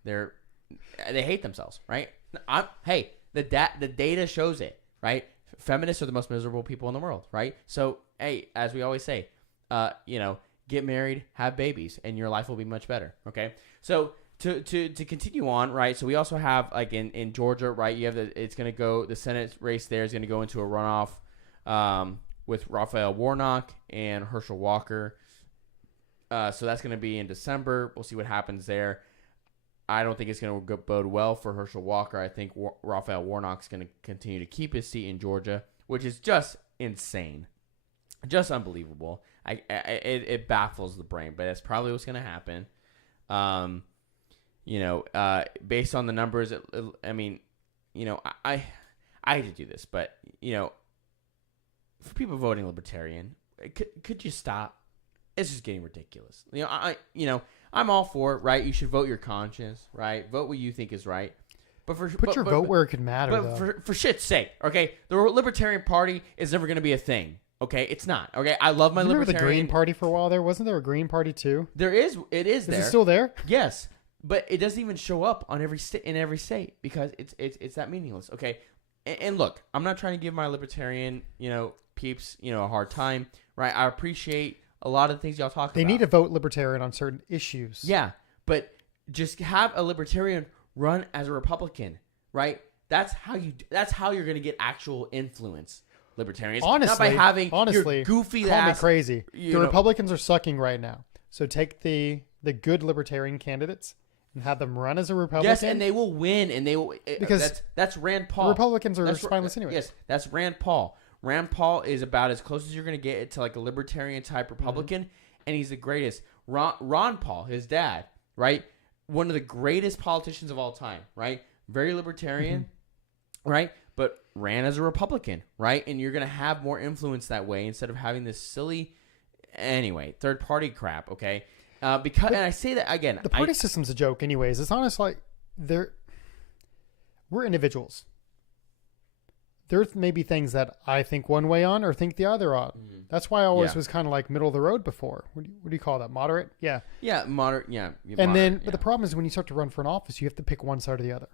they hate themselves, right? The data shows it, right? Feminists are the most miserable people in the world, right? So, hey, as we always say, get married, have babies, and your life will be much better. Okay, so to continue on, right? So we also have like in Georgia, right? You have the Senate race there is going to go into a runoff with Raphael Warnock and Herschel Walker. So that's going to be in December. We'll see what happens there. I don't think it's going to bode well for Herschel Walker. I think Raphael Warnock's going to continue to keep his seat in Georgia, which is just insane, just unbelievable. It baffles the brain, but that's probably what's going to happen. Based on the numbers, I hate to do this, but for people voting Libertarian, could you stop? It's just getting ridiculous. I'm all for it, right? You should vote your conscience, right? Vote what you think is right. But put your vote where it could matter. But for shit's sake, okay? The Libertarian Party is never going to be a thing, okay? It's not, okay? I love my Remember Libertarian. the Green Party for a while there? Wasn't there a Green Party too? There is. It is there. Is it still there? Yes, but it doesn't even show up on in every state because it's that meaningless, okay? And look, I'm not trying to give my Libertarian peeps a hard time, right? I appreciate a lot of the things y'all talk about. They need to vote Libertarian on certain issues. Yeah, but just have a Libertarian run as a Republican, right? That's how you're going to get actual influence. Libertarians, honestly, not by having your goofy call ass. Me crazy. The Republicans are sucking right now. So take the good Libertarian candidates and have them run as a Republican. Yes, and they will win, and they will because that's Rand Paul. The Republicans are spineless anyway. Yes, that's Rand Paul. Rand Paul is about as close as you're going to get to like a libertarian type Republican, and he's the greatest. Ron Paul, his dad, right? One of the greatest politicians of all time, right? Very libertarian, right? But ran as a Republican, right? And you're going to have more influence that way instead of having this silly, anyway, third party crap, okay? And I say that again. The party system's a joke anyways. It's honestly like we're individuals. There may be things that I think one way on or think the other on. That's why I always was kind of like middle of the road before. What do you call that? Moderate? Yeah. Yeah, moderate. Yeah. But the problem is when you start to run for an office, you have to pick one side or the other.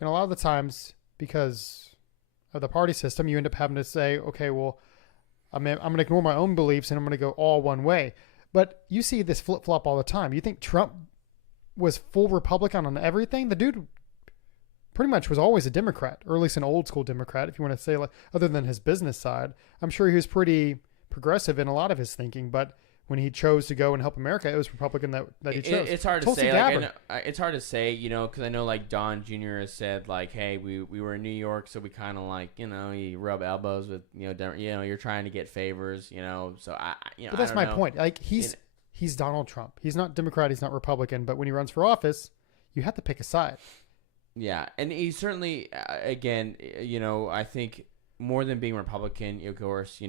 And a lot of the times, because of the party system, you end up having to say, okay, well, I'm going to ignore my own beliefs and I'm going to go all one way. But you see this flip-flop all the time. You think Trump was full Republican on everything? The dude pretty much was always a Democrat, or at least an old school Democrat, if you want to say, like, other than his business side. I'm sure he was pretty progressive in a lot of his thinking, but when he chose to go and help America, it was Republican that he chose. It's hard to say. It's hard to say, because I know like Don Jr. has said like, hey, we were in New York, so we kind of like, you rub elbows with, you're trying to get favors, so But that's my point. Like he's Donald Trump. He's not Democrat. He's not Republican. But when he runs for office, you have to pick a side. Yeah, and he certainly, again, I think more than being Republican, of course,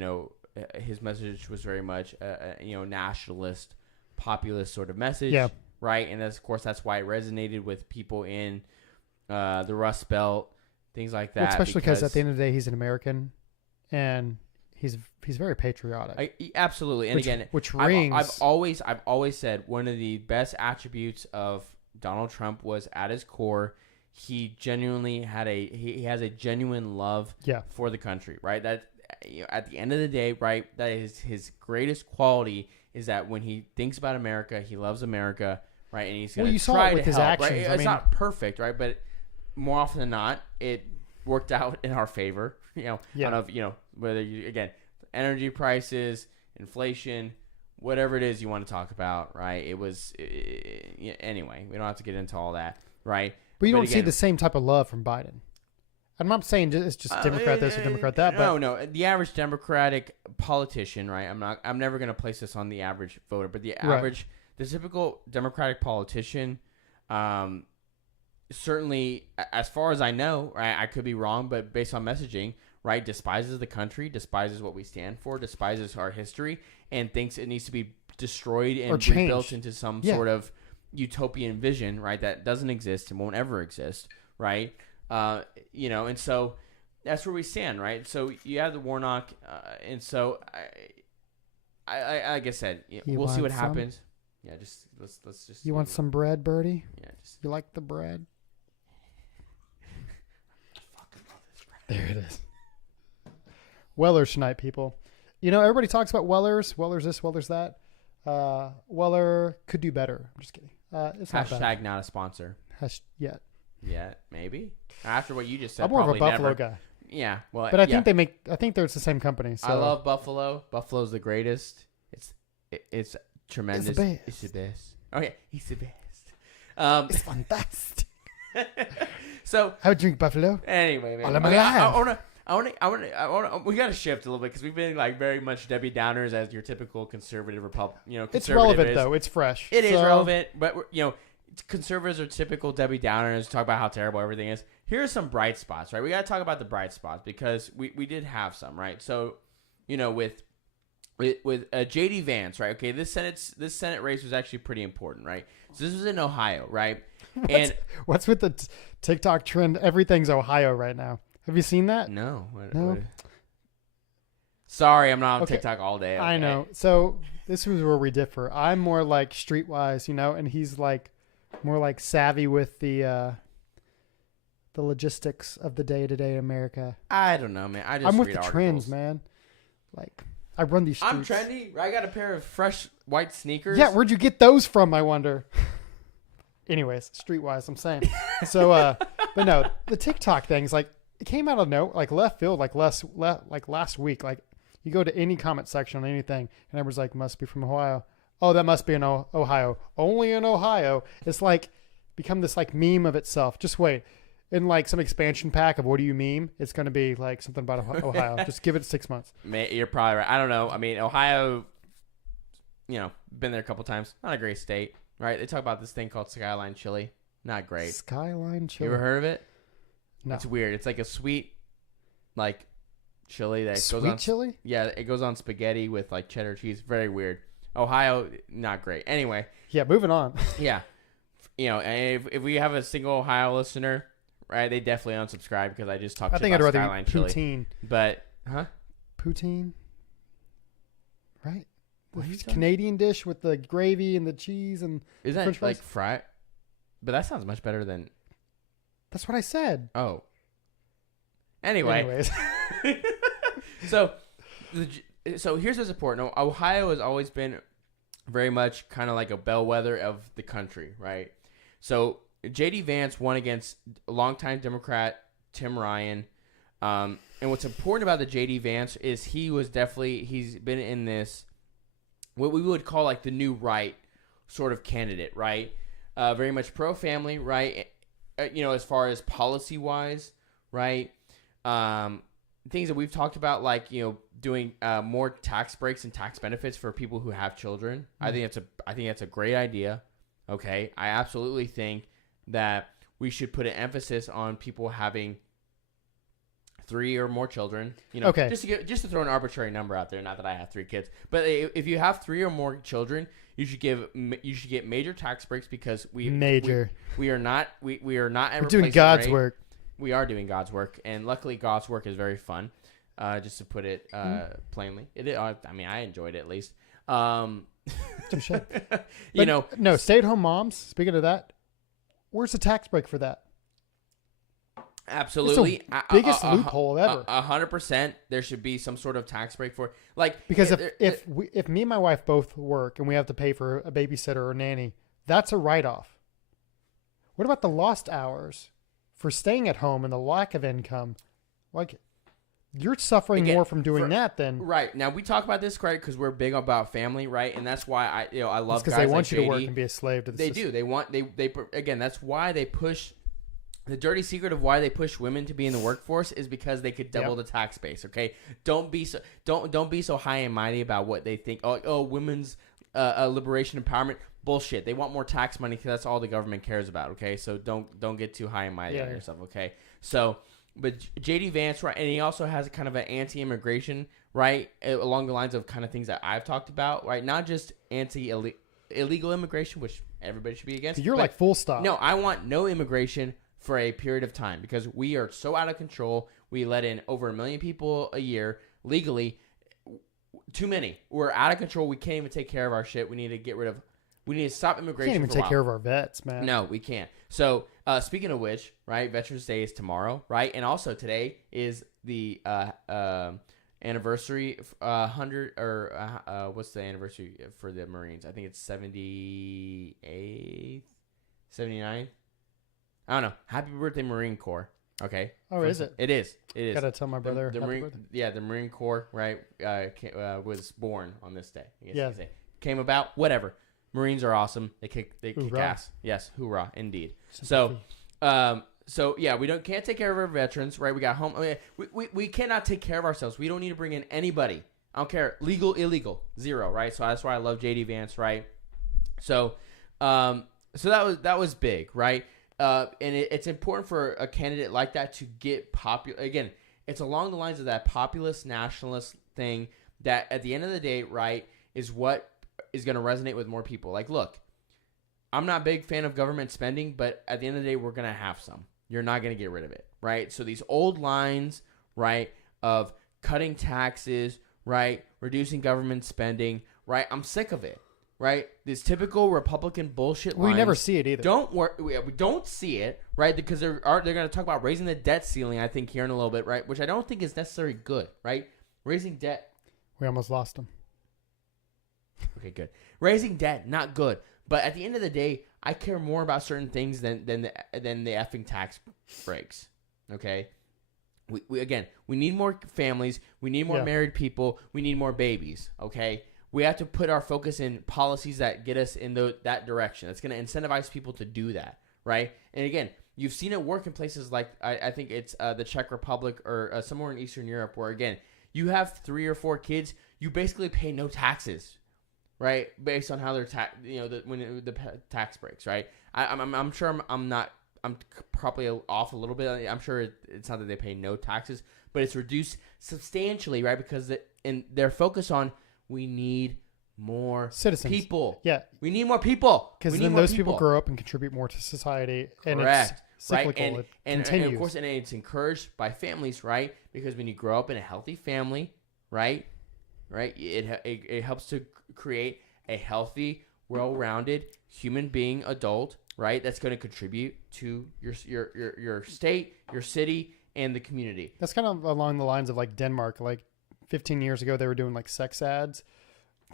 his message was very much, nationalist, populist sort of message, right? And of course, that's why it resonated with people in the Rust Belt, things like that. Well, especially because at the end of the day, he's an American, and he's very patriotic. Absolutely, and which rings. I've always said one of the best attributes of Donald Trump was at his core, he genuinely has a genuine love for the country, right? That at the end of the day, right, that is his greatest quality, is that when he thinks about America, he loves America, right? And he's going to try to help. His actions, right? It's not perfect, right? But more often than not, it worked out in our favor. I don't know, whether you, again, energy prices, inflation, whatever it is you want to talk about, right? It was anyway. We don't have to get into all that, right? But you don't see again, the same type of love from Biden. I'm not saying it's just Democrat this or Democrat that, but no. The average Democratic politician, right? I'm never going to place this on the average voter, but the average, the typical Democratic politician, certainly, as far as I know, right, I could be wrong, but based on messaging, right, despises the country, despises what we stand for, despises our history, and thinks it needs to be destroyed and rebuilt into some sort of utopian vision, right, that doesn't exist and won't ever exist, right? And so that's where we stand, right? So you have the Warnock, and so I like I said, we'll see what happens. Yeah, just let's just. You want some bread, Birdie? Yeah, just. You like the bread? I fucking love this bread. There it is. Wellers tonight, people. Everybody talks about Wellers. Wellers this, Wellers that. Weller could do better. I'm just kidding. It's not Hashtag bad. not a sponsor. Yet. Yeah, maybe. After what you just said, I'm more of a probably Buffalo never. guy. Yeah, well, But I think it's the same company. So. I love Buffalo. Buffalo's the greatest. It's tremendous. It's the best. It's the best. Okay, he's the best. It's fantastic. So I would drink Buffalo. anyway, man, all of my life. I want. We got to shift a little bit because we've been like very much Debbie Downers as your typical conservative Republican. It's relevant though. It's fresh. It is relevant, but conservatives are typical Debbie Downers. Talk about how terrible everything is. Here are some bright spots, right? We got to talk about the bright spots because we did have some, right? So, with J.D. Vance, right? Okay, this Senate race was actually pretty important, right? So this was in Ohio, right? What's with the TikTok trend? Everything's Ohio right now. Have you seen that? No. No. Sorry, I'm not on TikTok all day. Okay? I know. So this was where we differ. I'm more like streetwise, and he's like more like savvy with the logistics of the day-to-day America. I don't know, man. I'm with the trends, man. Like I run these streets. I'm trendy. I got a pair of fresh white sneakers. Yeah, where'd you get those from, I wonder? Anyways, streetwise, I'm saying. So, but no, the TikTok things, like, it came out of left field, like last week. Like, you go to any comment section on anything, and everyone's like, must be from Ohio. Oh, that must be in Ohio. Only in Ohio. It's like become this like meme of itself. Just wait. In like some expansion pack of what do you meme, it's going to be like something about Ohio. Just give it 6 months. You're probably right. I don't know. I mean, Ohio, been there a couple times. Not a great state, right? They talk about this thing called Skyline Chili. Not great. Skyline Chili. You ever heard of it? No. It's weird. It's like a sweet, like, chili that Sweet goes on. chili? Yeah, it goes on spaghetti with like cheddar cheese. Very weird. Ohio, not great. Anyway. Yeah, moving on. Yeah. And if we have a single Ohio listener, right, they definitely unsubscribe because I just talked about Skyline Chili. Poutine. But, huh? Poutine? Right? What The Canadian dish with the gravy and the cheese and is that French fries? like fried? But that sounds much better than. That's what I said. Oh. Anyway. Anyways. So here's what's important. Ohio has always been very much kind of like a bellwether of the country, right? So J.D. Vance won against longtime Democrat Tim Ryan. And what's important about the J.D. Vance is he's been in this, what we would call like the new right sort of candidate, right? Very much pro-family, right? As far as policy-wise, right? Things that we've talked about, like, doing more tax breaks and tax benefits for people who have children. Mm-hmm. I think that's a great idea. Okay. I absolutely think that we should put an emphasis on people having 3 or more children. Okay. Just to throw an arbitrary number out there. Not that I have 3 kids, but if you have 3 or more children, you should get major tax breaks because we are not We're doing God's work. We are doing God's work, and luckily God's work is very fun. Just to put it plainly, I enjoyed it at least. No, stay-at-home moms. Speaking of that, where's the tax break for that? Absolutely, it's the biggest loophole ever. 100%. There should be some sort of tax break for because if me and my wife both work and we have to pay for a babysitter or nanny, that's a write-off. What about the lost hours for staying at home and the lack of income? Like, You're suffering Again, more from doing that than right now. We talk about this, right? Because we're big about family, right? And that's why I love because guys they want like you JD. to work and be a slave to the They system. do. They want they again. That's why they push. The dirty secret of why they push women to be in the workforce is because they could double the tax base. Okay, don't be so high and mighty about what they think. Oh, women's liberation empowerment. Bullshit. They want more tax money because that's all the government cares about. Okay, so don't get too high and mighty on yourself. Okay, so but JD Vance, right, and he also has a kind of an anti-immigration, right, along the lines of kind of things that I've talked about, right, not just illegal immigration, which everybody should be against. You're like full stop. No, I want no immigration for a period of time because we are so out of control. We let in over 1 million people a year legally. Too many. We're out of control. We can't even take care of our shit. We need to get rid of. We need to stop We immigration. can't even take care of our vets, man. No, we can't. So speaking of which, right? Veterans Day is tomorrow, right? And also today is the anniversary 100 or what's the anniversary for the Marines? I think it's 78th, 79th. I don't know. Happy birthday, Marine Corps. Okay. Oh, is it? It is. It is. Gotta tell my brother. The happy Marine, birthday. yeah, the Marine Corps, right, was born on this day. I guess Yeah. you could say. Came about, whatever. Marines are awesome. They kick Hoorah. ass. Yes, hoorah, indeed. Sympathy. So yeah, can't take care of our veterans, right? We got home. We cannot take care of ourselves. We don't need to bring in anybody. I don't care, legal, illegal, zero, right? So that's why I love JD Vance, right? So that was big, right? And it's important for a candidate like that to get popular. Again, it's along the lines of that populist nationalist thing that at the end of the day, right, is what is going to resonate with more people. Like, look, I'm not a big fan of government spending, but at the end of the day, we're going to have some. You're not going to get rid of it, right? So these old lines, right, of cutting taxes, right, reducing government spending, right, I'm sick of it. Right, this typical Republican bullshit. We never see it either. We don't see it, right? Because they're going to talk about raising the debt ceiling. I think here in a little bit, right? Which I don't think is necessarily good, right? Raising debt. We almost lost him. Okay, good. Raising debt, not good. But at the end of the day, I care more about certain things than the effing tax breaks. Okay. We need more families. We need more married people. We need more babies. Okay. We have to put our focus in policies that get us in that direction. That's going to incentivize people to do that, right? And again, you've seen it work in places like I think it's the Czech Republic or somewhere in Eastern Europe, where again you have 3 or 4 kids, you basically pay no taxes, right? Based on how they're when the tax breaks, right? I'm sure I'm probably off a little bit. I'm sure it's not that they pay no taxes, but it's reduced substantially, right? Because they're focused on. We need more citizens. People. Yeah. We need more people. Because then those people grow up and contribute more to society. And correct. It's cyclical. Right? It and continues. of course, and it's encouraged by families, right? Because when you grow up in a healthy family, right, it helps to create a healthy, well-rounded human being adult, right? That's going to contribute to your state, your city, and the community. That's kind of along the lines of like Denmark. Like 15 years ago, they were doing like sex ads,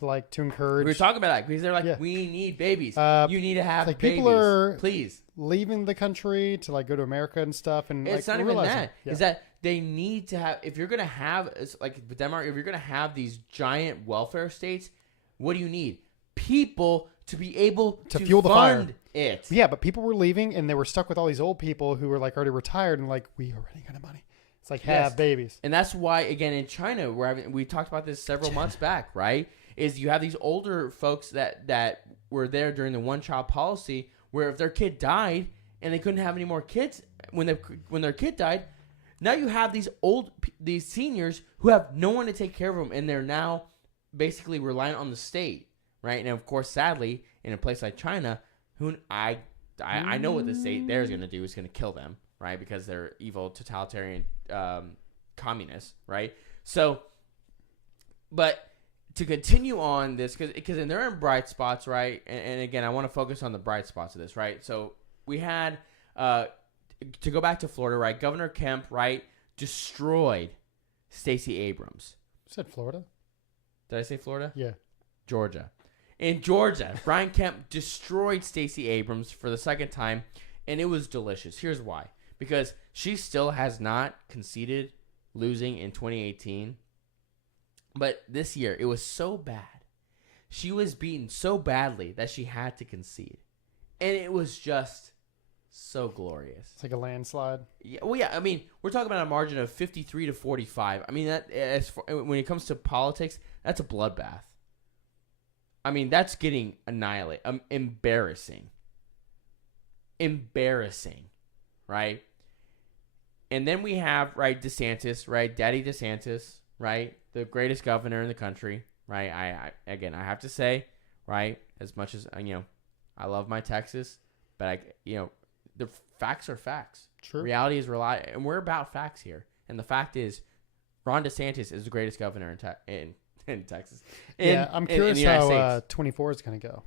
like to encourage. We were talking about that because they're like, we need babies. You need to have like babies. People are please leaving the country to like go to America and stuff, and it's like, not even realizing, that. Is that they need to have. If you're gonna have like Denmark, if you're gonna have these giant welfare states, what do you need? People to be able to fuel the fire. It. Yeah, but people were leaving, and they were stuck with all these old people who were like already retired, and like we are running out of money. It's like have babies. And that's why, again, in China, we talked about this several months back, right? Is you have these older folks that were there during the one-child policy, where if their kid died and they couldn't have any more kids when their kid died, now you have these seniors who have no one to take care of them, and they're now basically reliant on the state, right? And of course, sadly, in a place like China, I know what the state there is going to do is going to kill them. Right, because they're evil, totalitarian communists, right? So, but to continue on this, because they're in bright spots, right? And again, I want to focus on the bright spots of this, right? So we had, to go back to Florida, right? Governor Kemp, right, destroyed Stacey Abrams. You said Florida? Did I say Florida? Yeah. Georgia. In Georgia, Brian Kemp destroyed Stacey Abrams for the second time, and it was delicious. Here's why. Because she still has not conceded losing in 2018. But this year, it was so bad. She was beaten so badly that she had to concede. And it was just so glorious. It's like a landslide. Yeah, well, yeah. I mean, we're talking about a margin of 53 to 45. I mean, when it comes to politics, that's a bloodbath. I mean, that's getting annihilated. Embarrassing, right? And then we have DeSantis, right? Daddy DeSantis, right? The greatest governor in the country, right? I have to say, right? As much as I love my Texas, but the facts are facts. True. Reality is reality, and we're about facts here. And the fact is, Ron DeSantis is the greatest governor in Texas. I'm curious how 24 is going to go.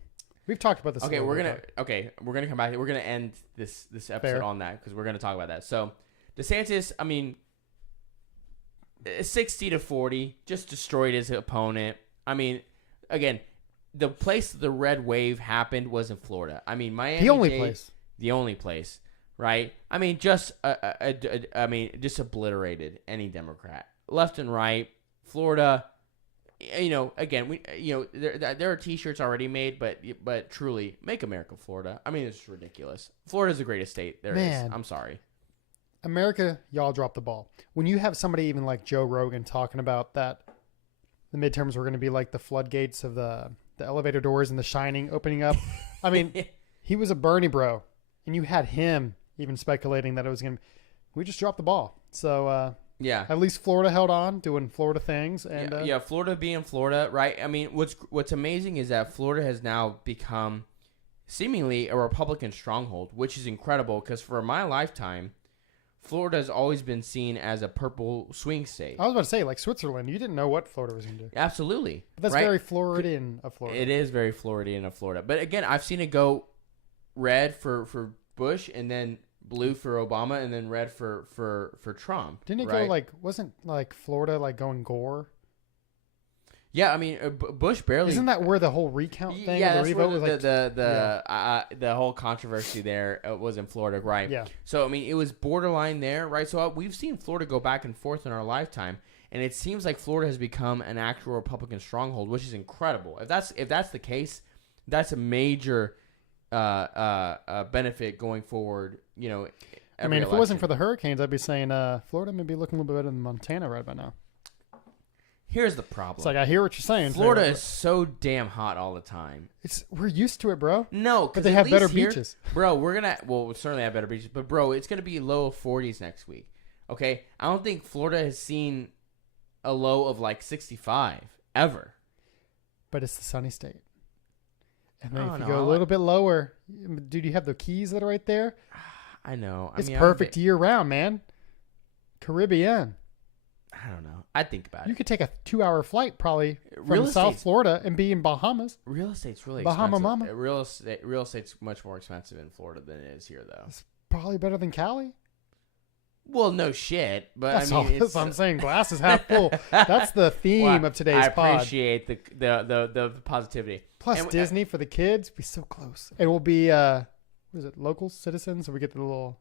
We've talked about this. Okay, we're gonna come back. We're gonna end this episode on that because we're gonna talk about that. So, DeSantis, I mean, 60 to 40, just destroyed his opponent. I mean, again, the place the red wave happened was in Florida. I mean, Miami. The only place, right? I mean, just just obliterated any Democrat, left and right. Florida, again, there are T-shirts already made, but truly, make America Florida. I mean, it's ridiculous. Florida's the greatest state there is. I'm sorry. America, y'all dropped the ball. When you have somebody even like Joe Rogan talking about that the midterms were going to be like the floodgates of the elevator doors and The Shining opening up. I mean, he was a Bernie bro, and you had him even speculating that it was going to. We just dropped the ball. So yeah, at least Florida held on, doing Florida things, and Florida being Florida, right? I mean, what's amazing is that Florida has now become seemingly a Republican stronghold, which is incredible because for my lifetime, Florida has always been seen as a purple swing state. I was about to say, like Switzerland, you didn't know what Florida was going to do. Absolutely. But that's very Floridian of Florida. It is very Floridian of Florida. But again, I've seen it go red for Bush and then blue for Obama and then red for Trump. Didn't it go wasn't like Florida like going Gore? Yeah, I mean, Bush barely. Isn't that where the whole recount thing? Yeah, that's where the whole controversy there was in Florida, right? Yeah. So I mean, it was borderline there, right? So we've seen Florida go back and forth in our lifetime, and it seems like Florida has become an actual Republican stronghold, which is incredible. If that's the case, that's a major benefit going forward. I mean, if it wasn't for the hurricanes, I'd be saying Florida may be looking a little bit better than Montana right by now. Here's the problem. It's like I hear what you're saying. Florida is so damn hot all the time. We're used to it, bro. No, but they have better beaches, bro. We'll certainly have better beaches, but bro, it's gonna be low 40s next week. Okay, I don't think Florida has seen a low of like 65 ever. But it's the sunny state. And then if you go a little bit lower, dude, you have the Keys that are right there. I know. It's perfect year round, man. Caribbean. I don't know. I'd think about it. You could take a 2-hour flight probably from South Florida and be in Bahamas. Real estate's really Bahama expensive. Mama. Real estate's much more expensive in Florida than it is here, though. It's probably better than Cali. Well, no shit, but that's I mean, that's what I'm saying. Glass is half full. That's the theme of today's pod. I appreciate the positivity. Plus, Disney for the kids be so close. It will be what is it? Local citizens, so we get the little.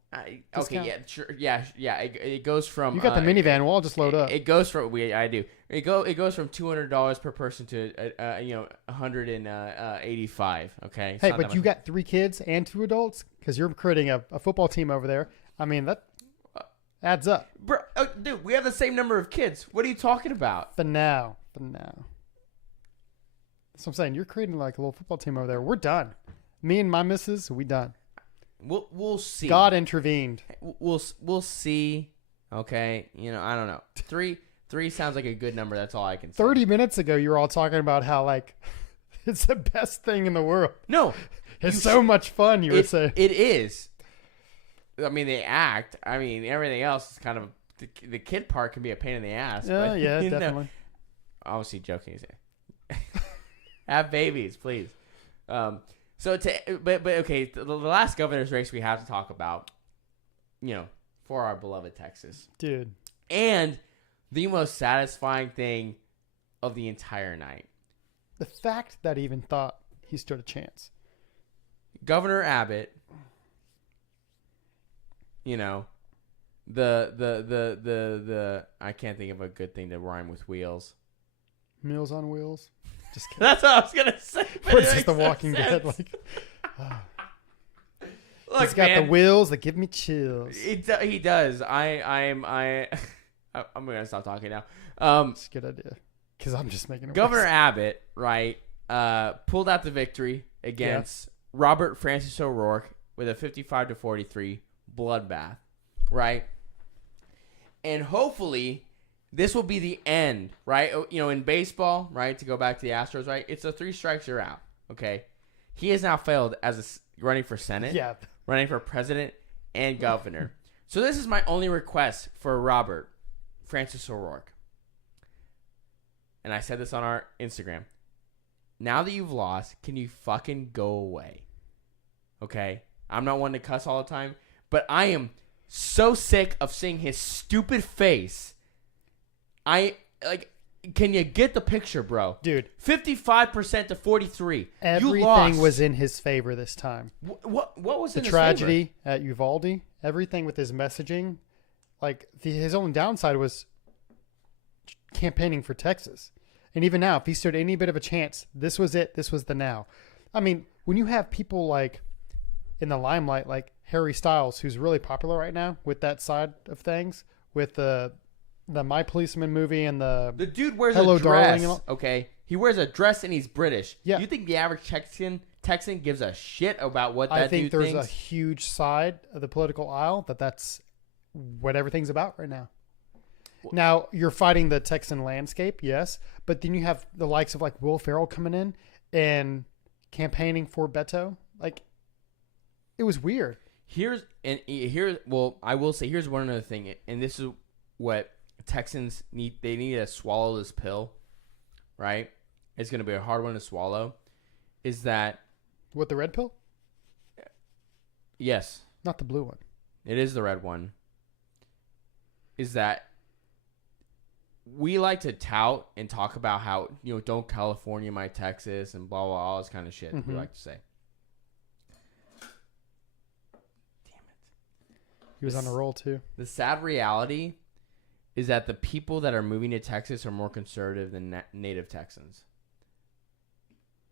Okay, yeah, sure, yeah. It goes from. You got the minivan. We'll all just load up. It goes from I do. It goes from $200 per person to $185. Okay. Hey, but you got 3 kids and 2 adults because you're creating a football team over there. I mean that adds up, bro. Dude, we have the same number of kids. What are you talking about? For now. That's what I'm saying. You're creating like a little football team over there. We're done. Me and my missus, we done. We'll see. God intervened. We'll see. Okay, I don't know. Three sounds like a good number. That's all I can say. 30 minutes ago, you were all talking about how like it's the best thing in the world. No, it's so much fun. You were saying it is. I mean, they act. I mean, everything else is kind of the kid part can be a pain in the ass. Yeah, definitely. Obviously, joking. Have babies, please. But okay, the last governor's race we have to talk about, for our beloved Texas. Dude. And the most satisfying thing of the entire night. The fact that he even thought he stood a chance. the I can't think of a good thing to rhyme with wheels. Meals on Wheels. Just kidding. That's what I was gonna say. but It's it just makes The no Walking Dead. sense. Like, Look, he's got man, the wheels that give me chills. He does. I'm gonna stop talking now. It's a good idea because I'm just making it Governor worse. Abbott, right, pulled out the victory against Robert Francis O'Rourke with a 55-43 bloodbath, right? And hopefully this will be the end, right? You know, in baseball, right, to go back to the Astros, right, it's a 3 strikes you're out, okay? He has now failed as running for Senate, Yeah. running for president and governor. So this is my only request for Robert Francis O'Rourke. And I said this on our Instagram. Now that you've lost, can you fucking go away? Okay? I'm not one to cuss all the time, but I am so sick of seeing his stupid face. Can you get the picture, bro? Dude, 55% to 43. everything you lost. was in his favor this time. What was The in his tragedy favor? at Uvalde, everything with his messaging, like his only downside was campaigning for Texas. And even now, if he stood any bit of a chance, this was it. This was the now. I mean, when you have people like in the limelight, like Harry Styles, who's really popular right now with that side of things, with the My Policeman movie and the dude wears Hello, a dress. Darling and all- Okay, he wears a dress and he's British. Yeah. You think the average Texan gives a shit about what that I think dude there's thinks? a huge side of the political aisle that's what everything's about right now. Now, you're fighting the Texan landscape, yes, but then you have the likes of like Will Ferrell coming in and campaigning for Beto. Like, it was weird. Well, I will say here's one other thing, and this is what Texans need. They need to swallow this pill, right? It's going to be a hard one to swallow. Is that What, the red pill? yes, Not the blue one. it is the red one. Is that we like to tout and talk about how, you know, don't California my Texas and blah, blah, all this kind of shit we Mhm. like to say. He was on a roll, too. The sad reality is that the people that are moving to Texas are more conservative than native Texans.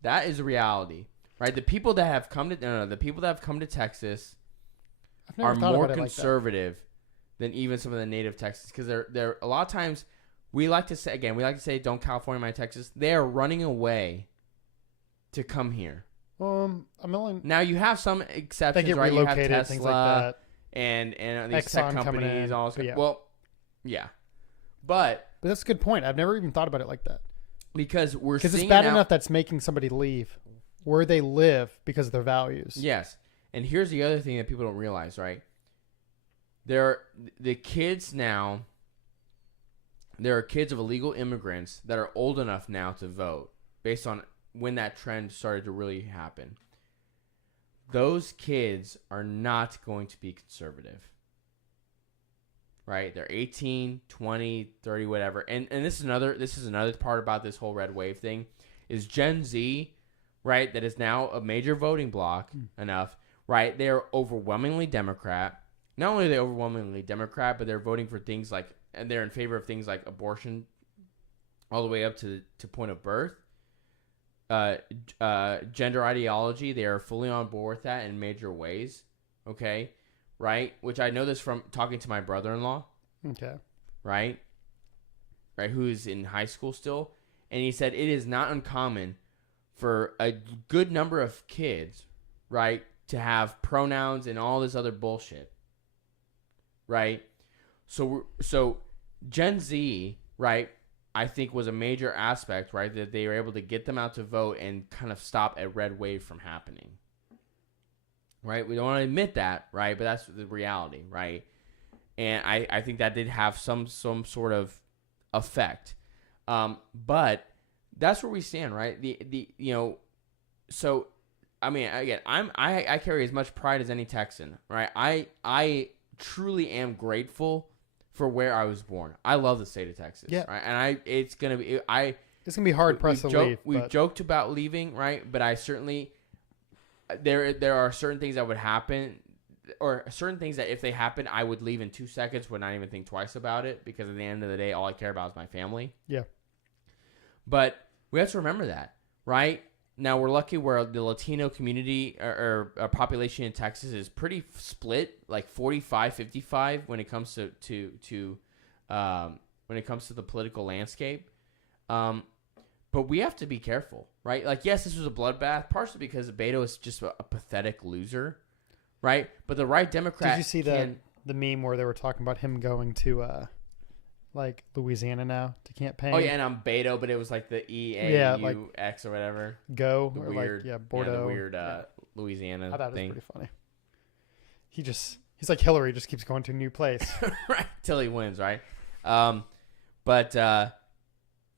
That is a reality, right? The people that have come to the people that have come to Texas I've never are thought more about it like that. conservative than even some of the native Texans, because they're a lot of times we like to say don't California my Texas. They are running away to come here. I'm only, Now you have some they exceptions, get right? You have relocated, Tesla things like that. and these Exxon tech coming companies, in, all this. but yeah. Well, yeah, but But that's a good point. I've never even thought about it like that. because we're Because seeing it's bad it now- enough that's making somebody leave where they live because of their values. Yes, and here's the other thing that people don't realize, right? There are kids of illegal immigrants that are old enough now to vote based on when that trend started to really happen. Those kids are not going to be conservative. Right? They're 18, 20, 30, whatever. And this is another part about this whole red wave thing is Gen Z, right, that is now a major voting bloc enough, right? They're overwhelmingly Democrat. Not only are they overwhelmingly Democrat, but they're voting for things like, and they're in favor of things like abortion all the way up to point of birth. Gender ideology, they are fully on board with that in major ways. Okay? Right? Which I know this from talking to my brother-in-law. Okay. Right? Who's in high school still. And he said it is not uncommon for a good number of kids, right, to have pronouns and all this other bullshit. Right? So Gen Z, right, I think was a major aspect, right, that they were able to get them out to vote and kind of stop a red wave from happening. Right? We don't want to admit that, right, but that's the reality, right? And I think that did have some sort of effect. But that's where we stand, right? So I mean, again, I carry as much pride as any Texan, right? I truly am grateful for where I was born. I love the state of Texas, Yeah. right? And it's gonna be It's gonna be hard pressed to leave. We've but joked about leaving, right? But I certainly there are certain things that would happen or certain things that if they happen, I would leave in 2 seconds, would not even think twice about it, because at the end of the day, all I care about is my family. Yeah. But we have to remember that, right? Now, we're lucky where the Latino community or population in Texas is pretty split, like 45-55 when it comes to the political landscape. But we have to be careful, right? Like, yes, this was a bloodbath, partially because Beto is just a pathetic loser, right? But the right Democrat. Did you see the meme where they were talking about him going to like Louisiana now to campaign? Oh yeah, and I'm Beto, but it was like the EAUX or whatever. Go The or weird, Bordeaux. the weird Louisiana I thought thing. it was pretty funny. He's like Hillary, just keeps going to a new place. Right, till he wins, right?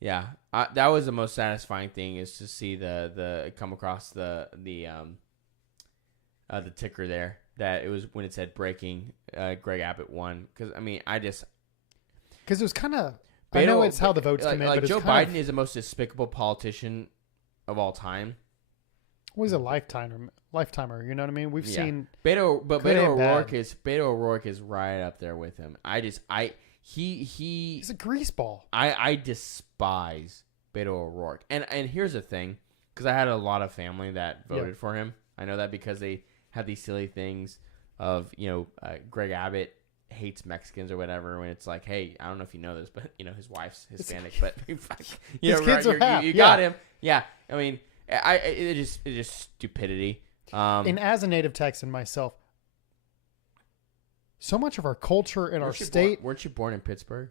Yeah, that was the most satisfying thing, is to see the come across the ticker there, that it was when it said breaking, Greg Abbott won, because Because it was kind of, I know it's how the votes come in, but Joe it's Biden is the most despicable politician of all time. Well, he's a lifetimer. You know what I mean? We've seen Beto good and bad. Beto O'Rourke is right up there with him. He's a greaseball. I despise Beto O'Rourke, and here's the thing, because I had a lot of family that voted for him. I know that because they had these silly things of Greg Abbott hates Mexicans or whatever, when it's like, hey, I don't know if you know this, but his wife's Hispanic, but his kids are half. You got him. Yeah, I mean, it's just stupidity. And as a native Texan myself, so much of our culture in our state. Weren't you born in Pittsburgh?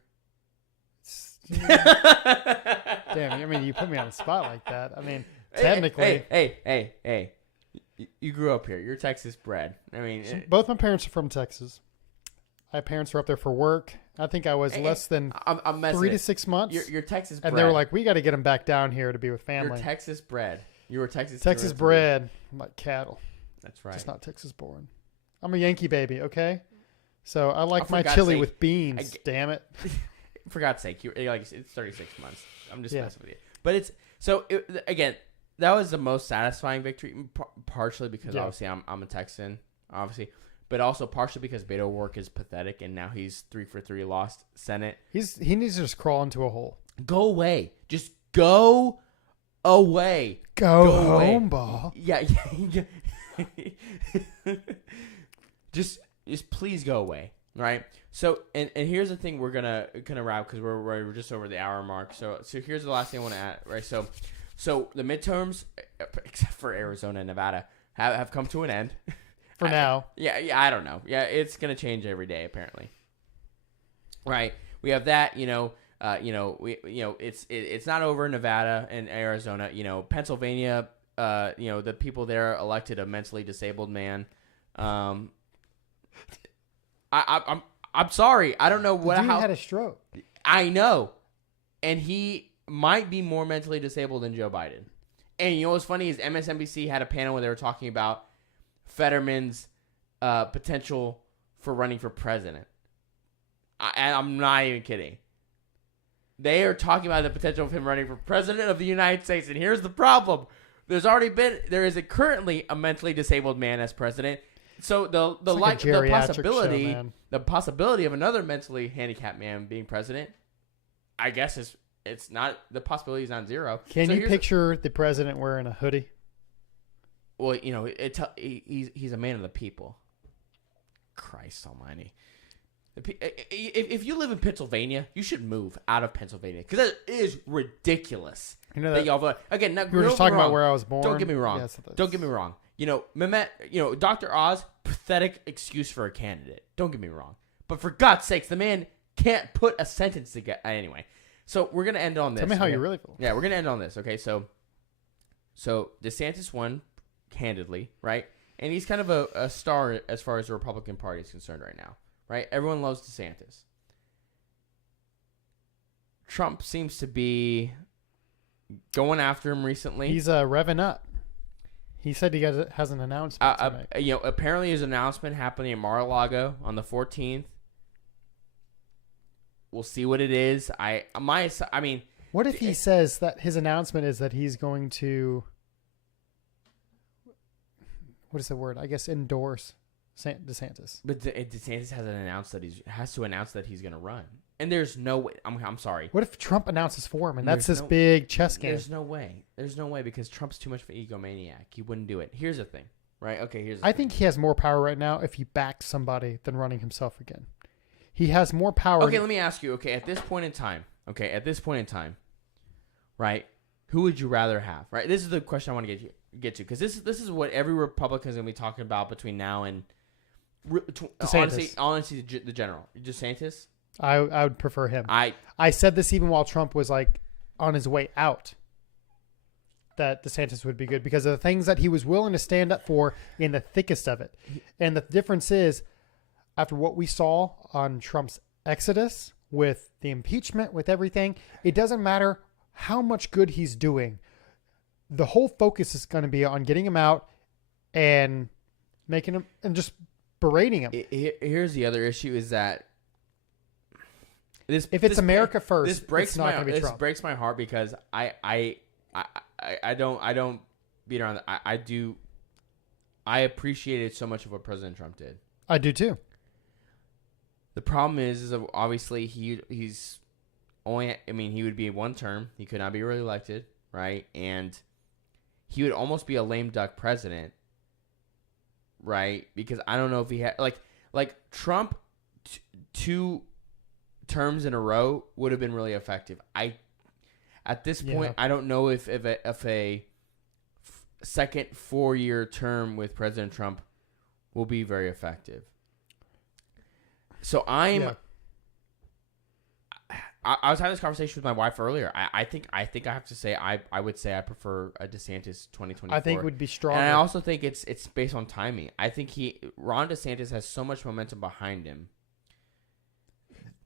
Damn, I mean, you put me on the spot like that. I mean, technically. Hey. You grew up here. You're Texas bred. I mean, both my parents are from Texas. My parents were up there for work. I think I was less than I'm 3 to 6 months. You're Texas bred. And they were like, we got to get him back down here to be with family. You're Texas bred. You were Texas bred. I'm like cattle. That's right. Just not Texas born. I'm a Yankee baby, okay? So I like my chili with beans. Damn it. For God's sake, it's 36 months. I'm just messing with you. But again, that was the most satisfying victory, partially because obviously I'm a Texan, obviously, but also partially because Beto O'Rourke is pathetic, and now he's 3 for 3, lost Senate. He needs to just crawl into a hole. Go away. Just go away. Go home, ball. Yeah. just please go away. Right. So and here's the thing, we're gonna wrap, because we're just over the hour mark. So here's the last thing I want to add. Right. So the midterms, except for Arizona and Nevada, have come to an end. For now. Yeah. I don't know. Yeah, it's gonna change every day apparently. Right. We have that. It's not over in Nevada and Arizona. Pennsylvania. The people there elected a mentally disabled man. I'm sorry. I don't know what. The dude had a stroke. I know, and he might be more mentally disabled than Joe Biden. And you know what's funny is MSNBC had a panel where they were talking about Fetterman's potential for running for president. I'm not even kidding. They are talking about the potential of him running for president of the United States, and here's the problem: there is currently a mentally disabled man as president. So the possibility of another mentally handicapped man being president, I guess it's not, the possibility is not zero. Can you picture the president wearing a hoodie? Well, he's a man of the people. Christ Almighty! If you live in Pennsylvania, you should move out of Pennsylvania, because that is ridiculous. That y'all vote. Again, now, we were just talking about where I was born. Don't get me wrong. Don't get me wrong. Mehmet, Dr. Oz, pathetic excuse for a candidate. Don't get me wrong. But for God's sakes, the man can't put a sentence together. Anyway, so we're going to end on this. Tell me how you really feel. Yeah, we're going to end on this. Okay, so DeSantis won handedly, right? And he's kind of a star as far as the Republican Party is concerned right now, right? Everyone loves DeSantis. Trump seems to be going after him recently. He's revving up. He said he has an announcement tonight. Apparently there's an announcement happening in Mar-a-Lago on the 14th. We'll see what it is. What if he says that his announcement is that he's going to, what is the word? I guess endorse DeSantis. But DeSantis has to announce that he's going to run. And there's no way. I'm sorry. What if Trump announces for him and that's There's this no- big chess game? There's no way. There's no way because Trump's too much of an egomaniac. He wouldn't do it. Here's the thing, right? Okay, here's the I thing. think he has more power right now if he backs somebody than running himself again. He has more power. Okay, let me ask you. Okay, at this point in time, right? Who would you rather have? Right. This is the question I want to get to because this is what every Republican is going to be talking about between now and DeSantis. honestly, the general DeSantis. I would prefer him. I said this even while Trump was like on his way out, that DeSantis would be good because of the things that he was willing to stand up for in the thickest of it. And the difference is, after what we saw on Trump's exodus with the impeachment, with everything, it doesn't matter how much good he's doing. The whole focus is going to be on getting him out and making him and just berating him. Here's the other issue is that If it's America first, this breaks it's not going to be this Trump. breaks my heart because I don't beat around. I appreciated so much of what President Trump did. I do too. The problem is obviously he's only. I mean, he would be one term. He could not be reelected, right? And he would almost be a lame duck president, right? Because I don't know if he had like Trump two terms in a row would have been really effective. At this point, I don't know if a second 4-year term with President Trump will be very effective. So I was having this conversation with my wife earlier. I think I have to say I would say I prefer a DeSantis 2024. I think it would be stronger. And I also think it's based on timing. I think Ron DeSantis has so much momentum behind him.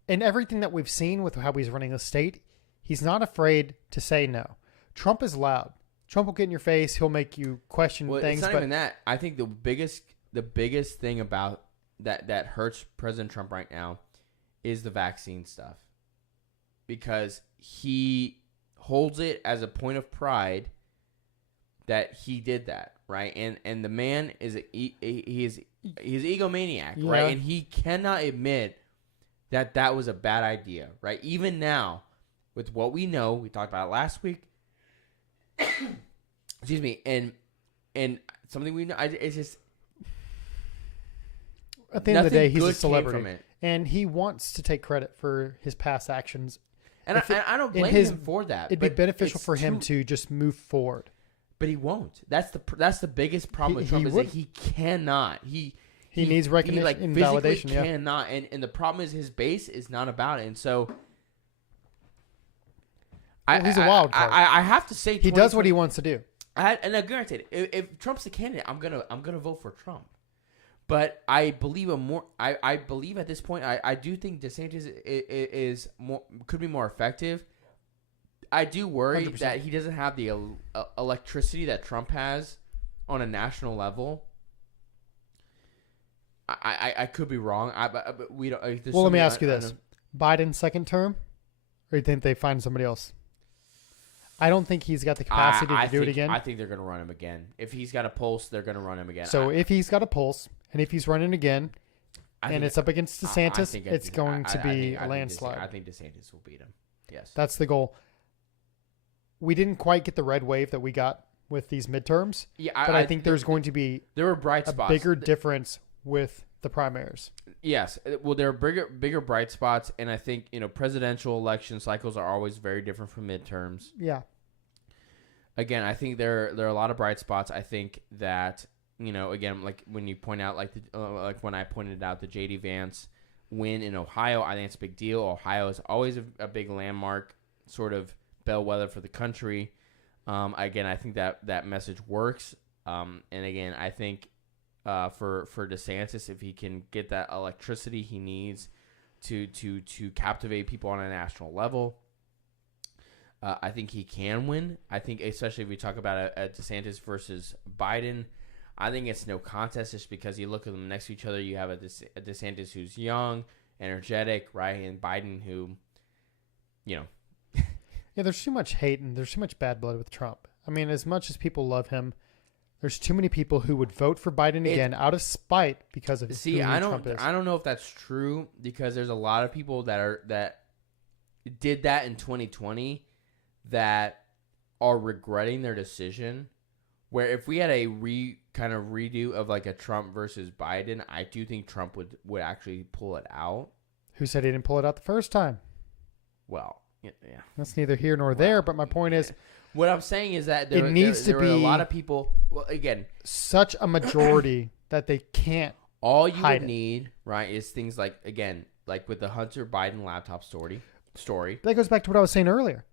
And everything that we've seen with how he's running the state, he's not afraid to say no. Trump is loud. Trump will get in your face. He'll make you question things. It's not but even that. I think the biggest thing about that hurts President Trump right now is the vaccine stuff. Because he holds it as a point of pride that he did that, right? And the man is he's egomaniac, right? And he cannot admit that was a bad idea, right? Even now, with what we know, we talked about it last week. Excuse me, and something we know, it's just at the end of the day, he's good a came celebrity, from it. and he wants to take credit for his past actions. And I don't blame him for that. It'd be beneficial for him to just move forward. But he won't. That's the biggest problem with Trump is that he cannot. He needs recognition and validation. Cannot. And the problem is his base is not about it. And so he's a wild card. I have to say he does what he wants to do. And granted, if Trump's the candidate, I'm gonna vote for Trump. But I believe I believe at this point I do think DeSantis is could be more effective. I do worry 100%. that he doesn't have the electricity that Trump has on a national level. I could be wrong. But we don't. Well, let me ask you this: Biden's second term, or you think they find somebody else? I don't think he's got the capacity to do it again. I think they're going to run him again. If he's got a pulse, they're going to run him again. So if he's got a pulse, and if he's running again, and it's up against DeSantis, it's going to be a landslide. I think DeSantis will beat him. Yes. That's the goal. We didn't quite get the red wave that we got with these midterms. Yeah, but I think there's going to be there were bright spots. Bigger difference with the primaries. Yes. Well, there are bigger bright spots, and I think, presidential election cycles are always very different from midterms. Yeah. Again, I think there are a lot of bright spots. I think that, again, like when you point out, like when I pointed out the J.D. Vance win in Ohio, I think it's a big deal. Ohio is always a big landmark, sort of bellwether for the country. Again, I think that message works. And again, I think for DeSantis, if he can get that electricity he needs to captivate people on a national level, I think he can win. I think, especially if we talk about a DeSantis versus Biden, I think it's no contest just because you look at them next to each other. You have a DeSantis who's young, energetic, right, and Biden who, Yeah, there's too much hate and there's too much bad blood with Trump. I mean, as much as people love him, There's too many people who would vote for Biden again out of spite because of see. who Trump is. I don't know if that's true because there's a lot of people that did that in 2020 that are regretting their decision. Where if we had a kind of redo of like a Trump versus Biden, I do think Trump would actually pull it out. Who said he didn't pull it out the first time? Well, yeah. That's neither here nor there. But my point is, what I'm saying is that it needs to be a lot of people. Well, again, such a majority that they can't. All you would need, right, is things like, again, like with the Hunter Biden laptop story. That goes back to what I was saying earlier.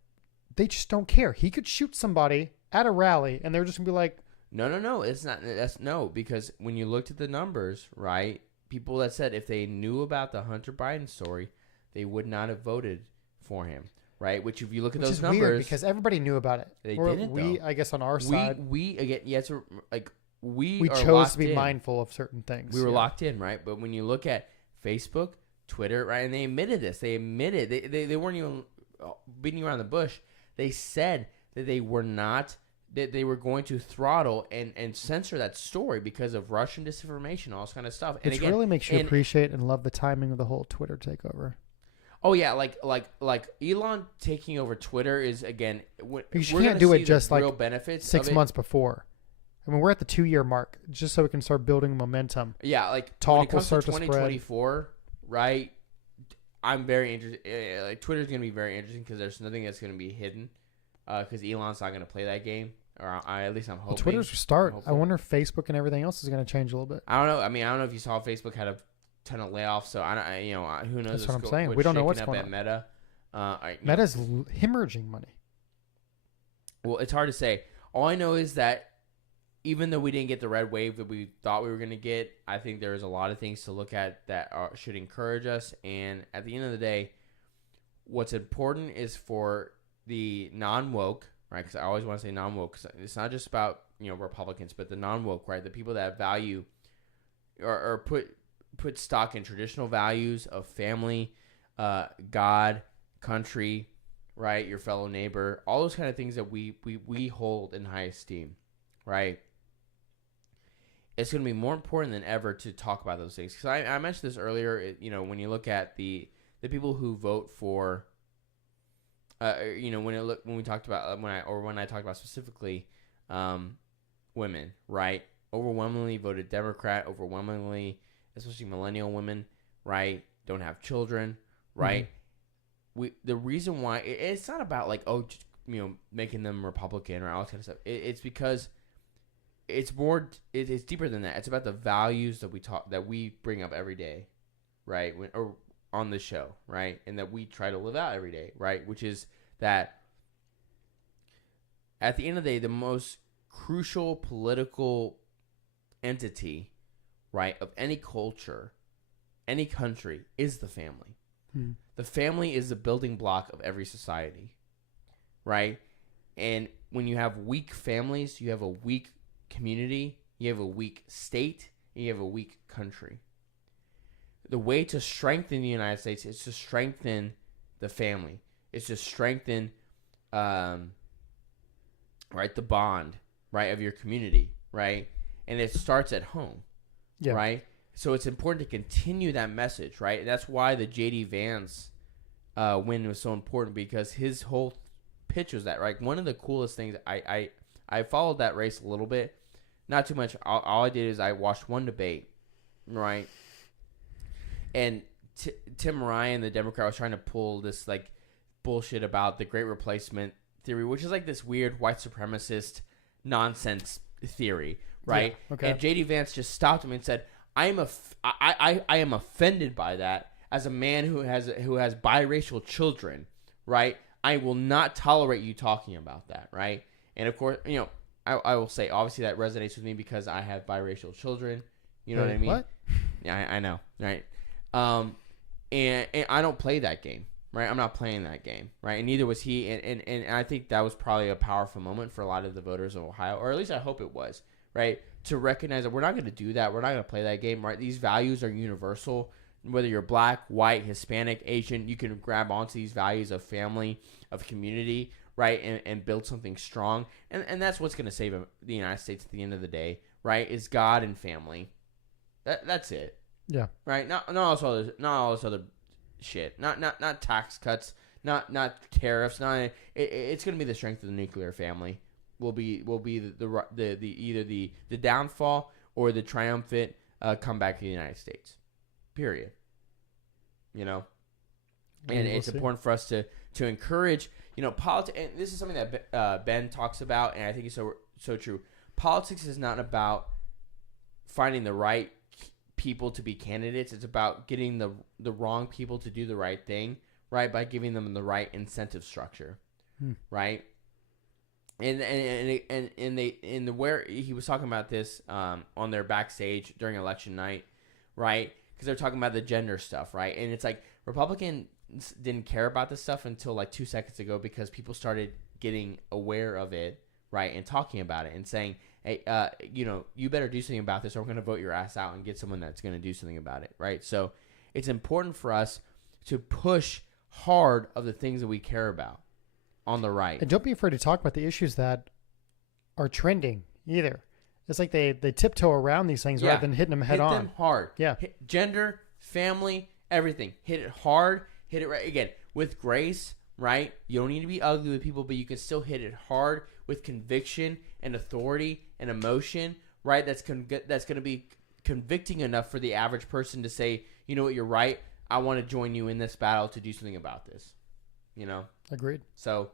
They just don't care. He could shoot somebody at a rally, and they're just gonna be like, "No, it's not." Because when you looked at the numbers, right, people that said if they knew about the Hunter Biden story, they would not have voted for him. Right, which if you look at those numbers, weird because everybody knew about it. They didn't. We, I guess, on our side, we again, yes, like we chose to be mindful of certain things. We were locked in, right? But when you look at Facebook, Twitter, right, and they admitted this. They admitted they weren't even beating around the bush. They said that they were not. That they were going to throttle and censor that story because of Russian disinformation, all this kind of stuff. And it really makes you appreciate and love the timing of the whole Twitter takeover. Oh yeah, like Elon taking over Twitter is again. Because you can't do it just like real benefits 6 months before. I mean, we're at the 2-year mark, just so we can start building momentum. Yeah, like talk when it comes will to 2024, right? I'm very interested. Like Twitter's gonna be very interesting because there's nothing that's gonna be hidden. Because Elon's not gonna play that game, or at least I'm hoping. Well, Twitter's start. I wonder if Facebook and everything else is gonna change a little bit. I don't know. I mean, I don't know if you saw Facebook had a ton of layoffs, so I don't. Who knows? That's what I'm saying. We don't know what's going on. Meta. Meta's hemorrhaging money. Well, it's hard to say. All I know is that even though we didn't get the red wave that we thought we were going to get, I think there's a lot of things to look at that should encourage us. And at the end of the day, what's important is for the non-woke, right? Because I always want to say non-woke, because it's not just about Republicans, but the non-woke, right? The people that value or put stock in traditional values of family, God, country, right? Your fellow neighbor, all those kind of things that we hold in high esteem, right? It's going to be more important than ever to talk about those things. Because I mentioned this earlier, when you look at the people who vote for, when I talked about specifically women, right? Overwhelmingly voted Democrat, overwhelmingly, especially millennial women, right? Don't have children, right? Mm-hmm. The reason why it's not about like making them Republican or all that kind of stuff. It's because it's more. It's deeper than that. It's about the values that we bring up every day, right? Or on the show, right? And that we try to live out every day, right? Which is that at the end of the day, the most crucial political entity, right, of any culture, any country is the family. Hmm. The family is the building block of every society, right? And when you have weak families, you have a weak community, you have a weak state, and you have a weak country. The way to strengthen the United States is to strengthen the family. It's to strengthen, right, the bond, right, of your community, right? And it starts at home, right? So it's important to continue that message, right? And that's why the J.D. Vance win was so important, because his whole pitch was that, right? One of the coolest things, I followed that race a little bit, not too much. All I did is I watched one debate, right? And Tim Ryan, the Democrat, was trying to pull this like bullshit about the Great Replacement theory, which is like this weird white supremacist nonsense theory, right? Yeah, okay. And J.D. Vance just stopped him and said, I am offended by that as a man who has biracial children, right? I will not tolerate you talking about that, right? And of course, I will say, obviously that resonates with me because I have biracial children. You know what I mean? What? Yeah, I know, right? And I don't play that game, right? I'm not playing that game, right? And neither was he. And I think that was probably a powerful moment for a lot of the voters of Ohio, or at least I hope it was, right? To recognize that we're not going to do that. We're not going to play that game, right? These values are universal. Whether you're black, white, Hispanic, Asian, you can grab onto these values of family, of community, right, and build something strong. And that's what's going to save the United States at the end of the day, right, is God and family. That's it. Yeah. Right? Not all this other shit. Not tax cuts, not tariffs, it's going to be the strength of the nuclear family will be the either the downfall or the triumphant comeback of the United States. Period. You know? And it's important for us to encourage, politics. And this is something that Ben talks about, and I think it's so true. Politics is not about finding the right people to be candidates. It's about getting the wrong people to do the right thing, right, by giving them the right incentive structure, right? And where he was talking about this on their backstage during election night, right? Because they're talking about the gender stuff, right? And it's like Republicans didn't care about this stuff until like 2 seconds ago because people started getting aware of it, right, and talking about it and saying, hey, you better do something about this or we're going to vote your ass out and get someone that's going to do something about it, right? So it's important for us to push hard of the things that we care about on the right. And don't be afraid to talk about the issues that are trending either. It's like they tiptoe around these things rather than hitting them head on. Hit them hard. Yeah. Gender, family, everything. Hit it hard. Hit it right. Again, with grace, right? You don't need to be ugly with people, but you can still hit it hard with conviction and authority and emotion, right? That's going to be convicting enough for the average person to say, you know what, you're right. I want to join you in this battle to do something about this. Agreed. So,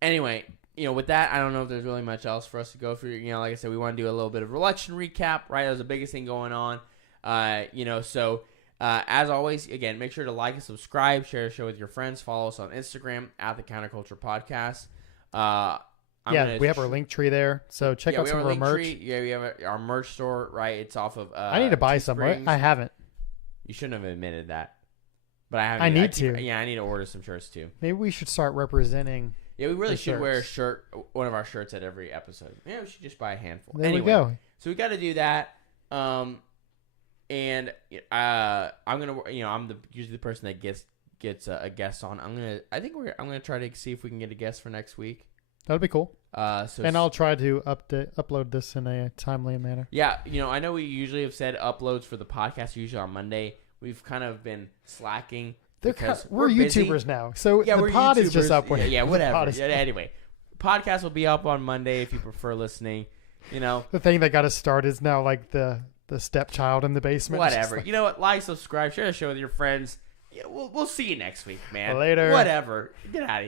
anyway, with that, I don't know if there's really much else for us to go through. Like I said, we want to do a little bit of election recap, right? That was the biggest thing going on. So as always, again, make sure to like and subscribe, share the show with your friends, follow us on Instagram at the Counterculture Podcast. We have our link tree there, so check out some of our merch. Yeah, we have our merch store, right? It's off of. I need to buy some, right? I haven't. You shouldn't have admitted that, but I haven't. I need to. Yeah, I need to order some shirts too. Maybe we should start representing. Yeah, we really should wear one of our shirts at every episode. Yeah, we should just buy a handful. There we go. So we got to do that. And I'm gonna, I'm usually the person that gets a guest on. I'm gonna try to see if we can get a guest for next week. That'd be cool. And I'll try to upload this in a timely manner. Yeah, I know we usually have said uploads for the podcast usually on Monday. We've kind of been slacking because we're YouTubers busy. now, so yeah, the pod is just up. Yeah, whatever. Anyway, podcast will be up on Monday if you prefer listening. The thing that got us started is now like the stepchild in the basement. Whatever. You know what? Like, subscribe, share the show with your friends. Yeah, we'll see you next week, man. Later. Whatever. Get out of here.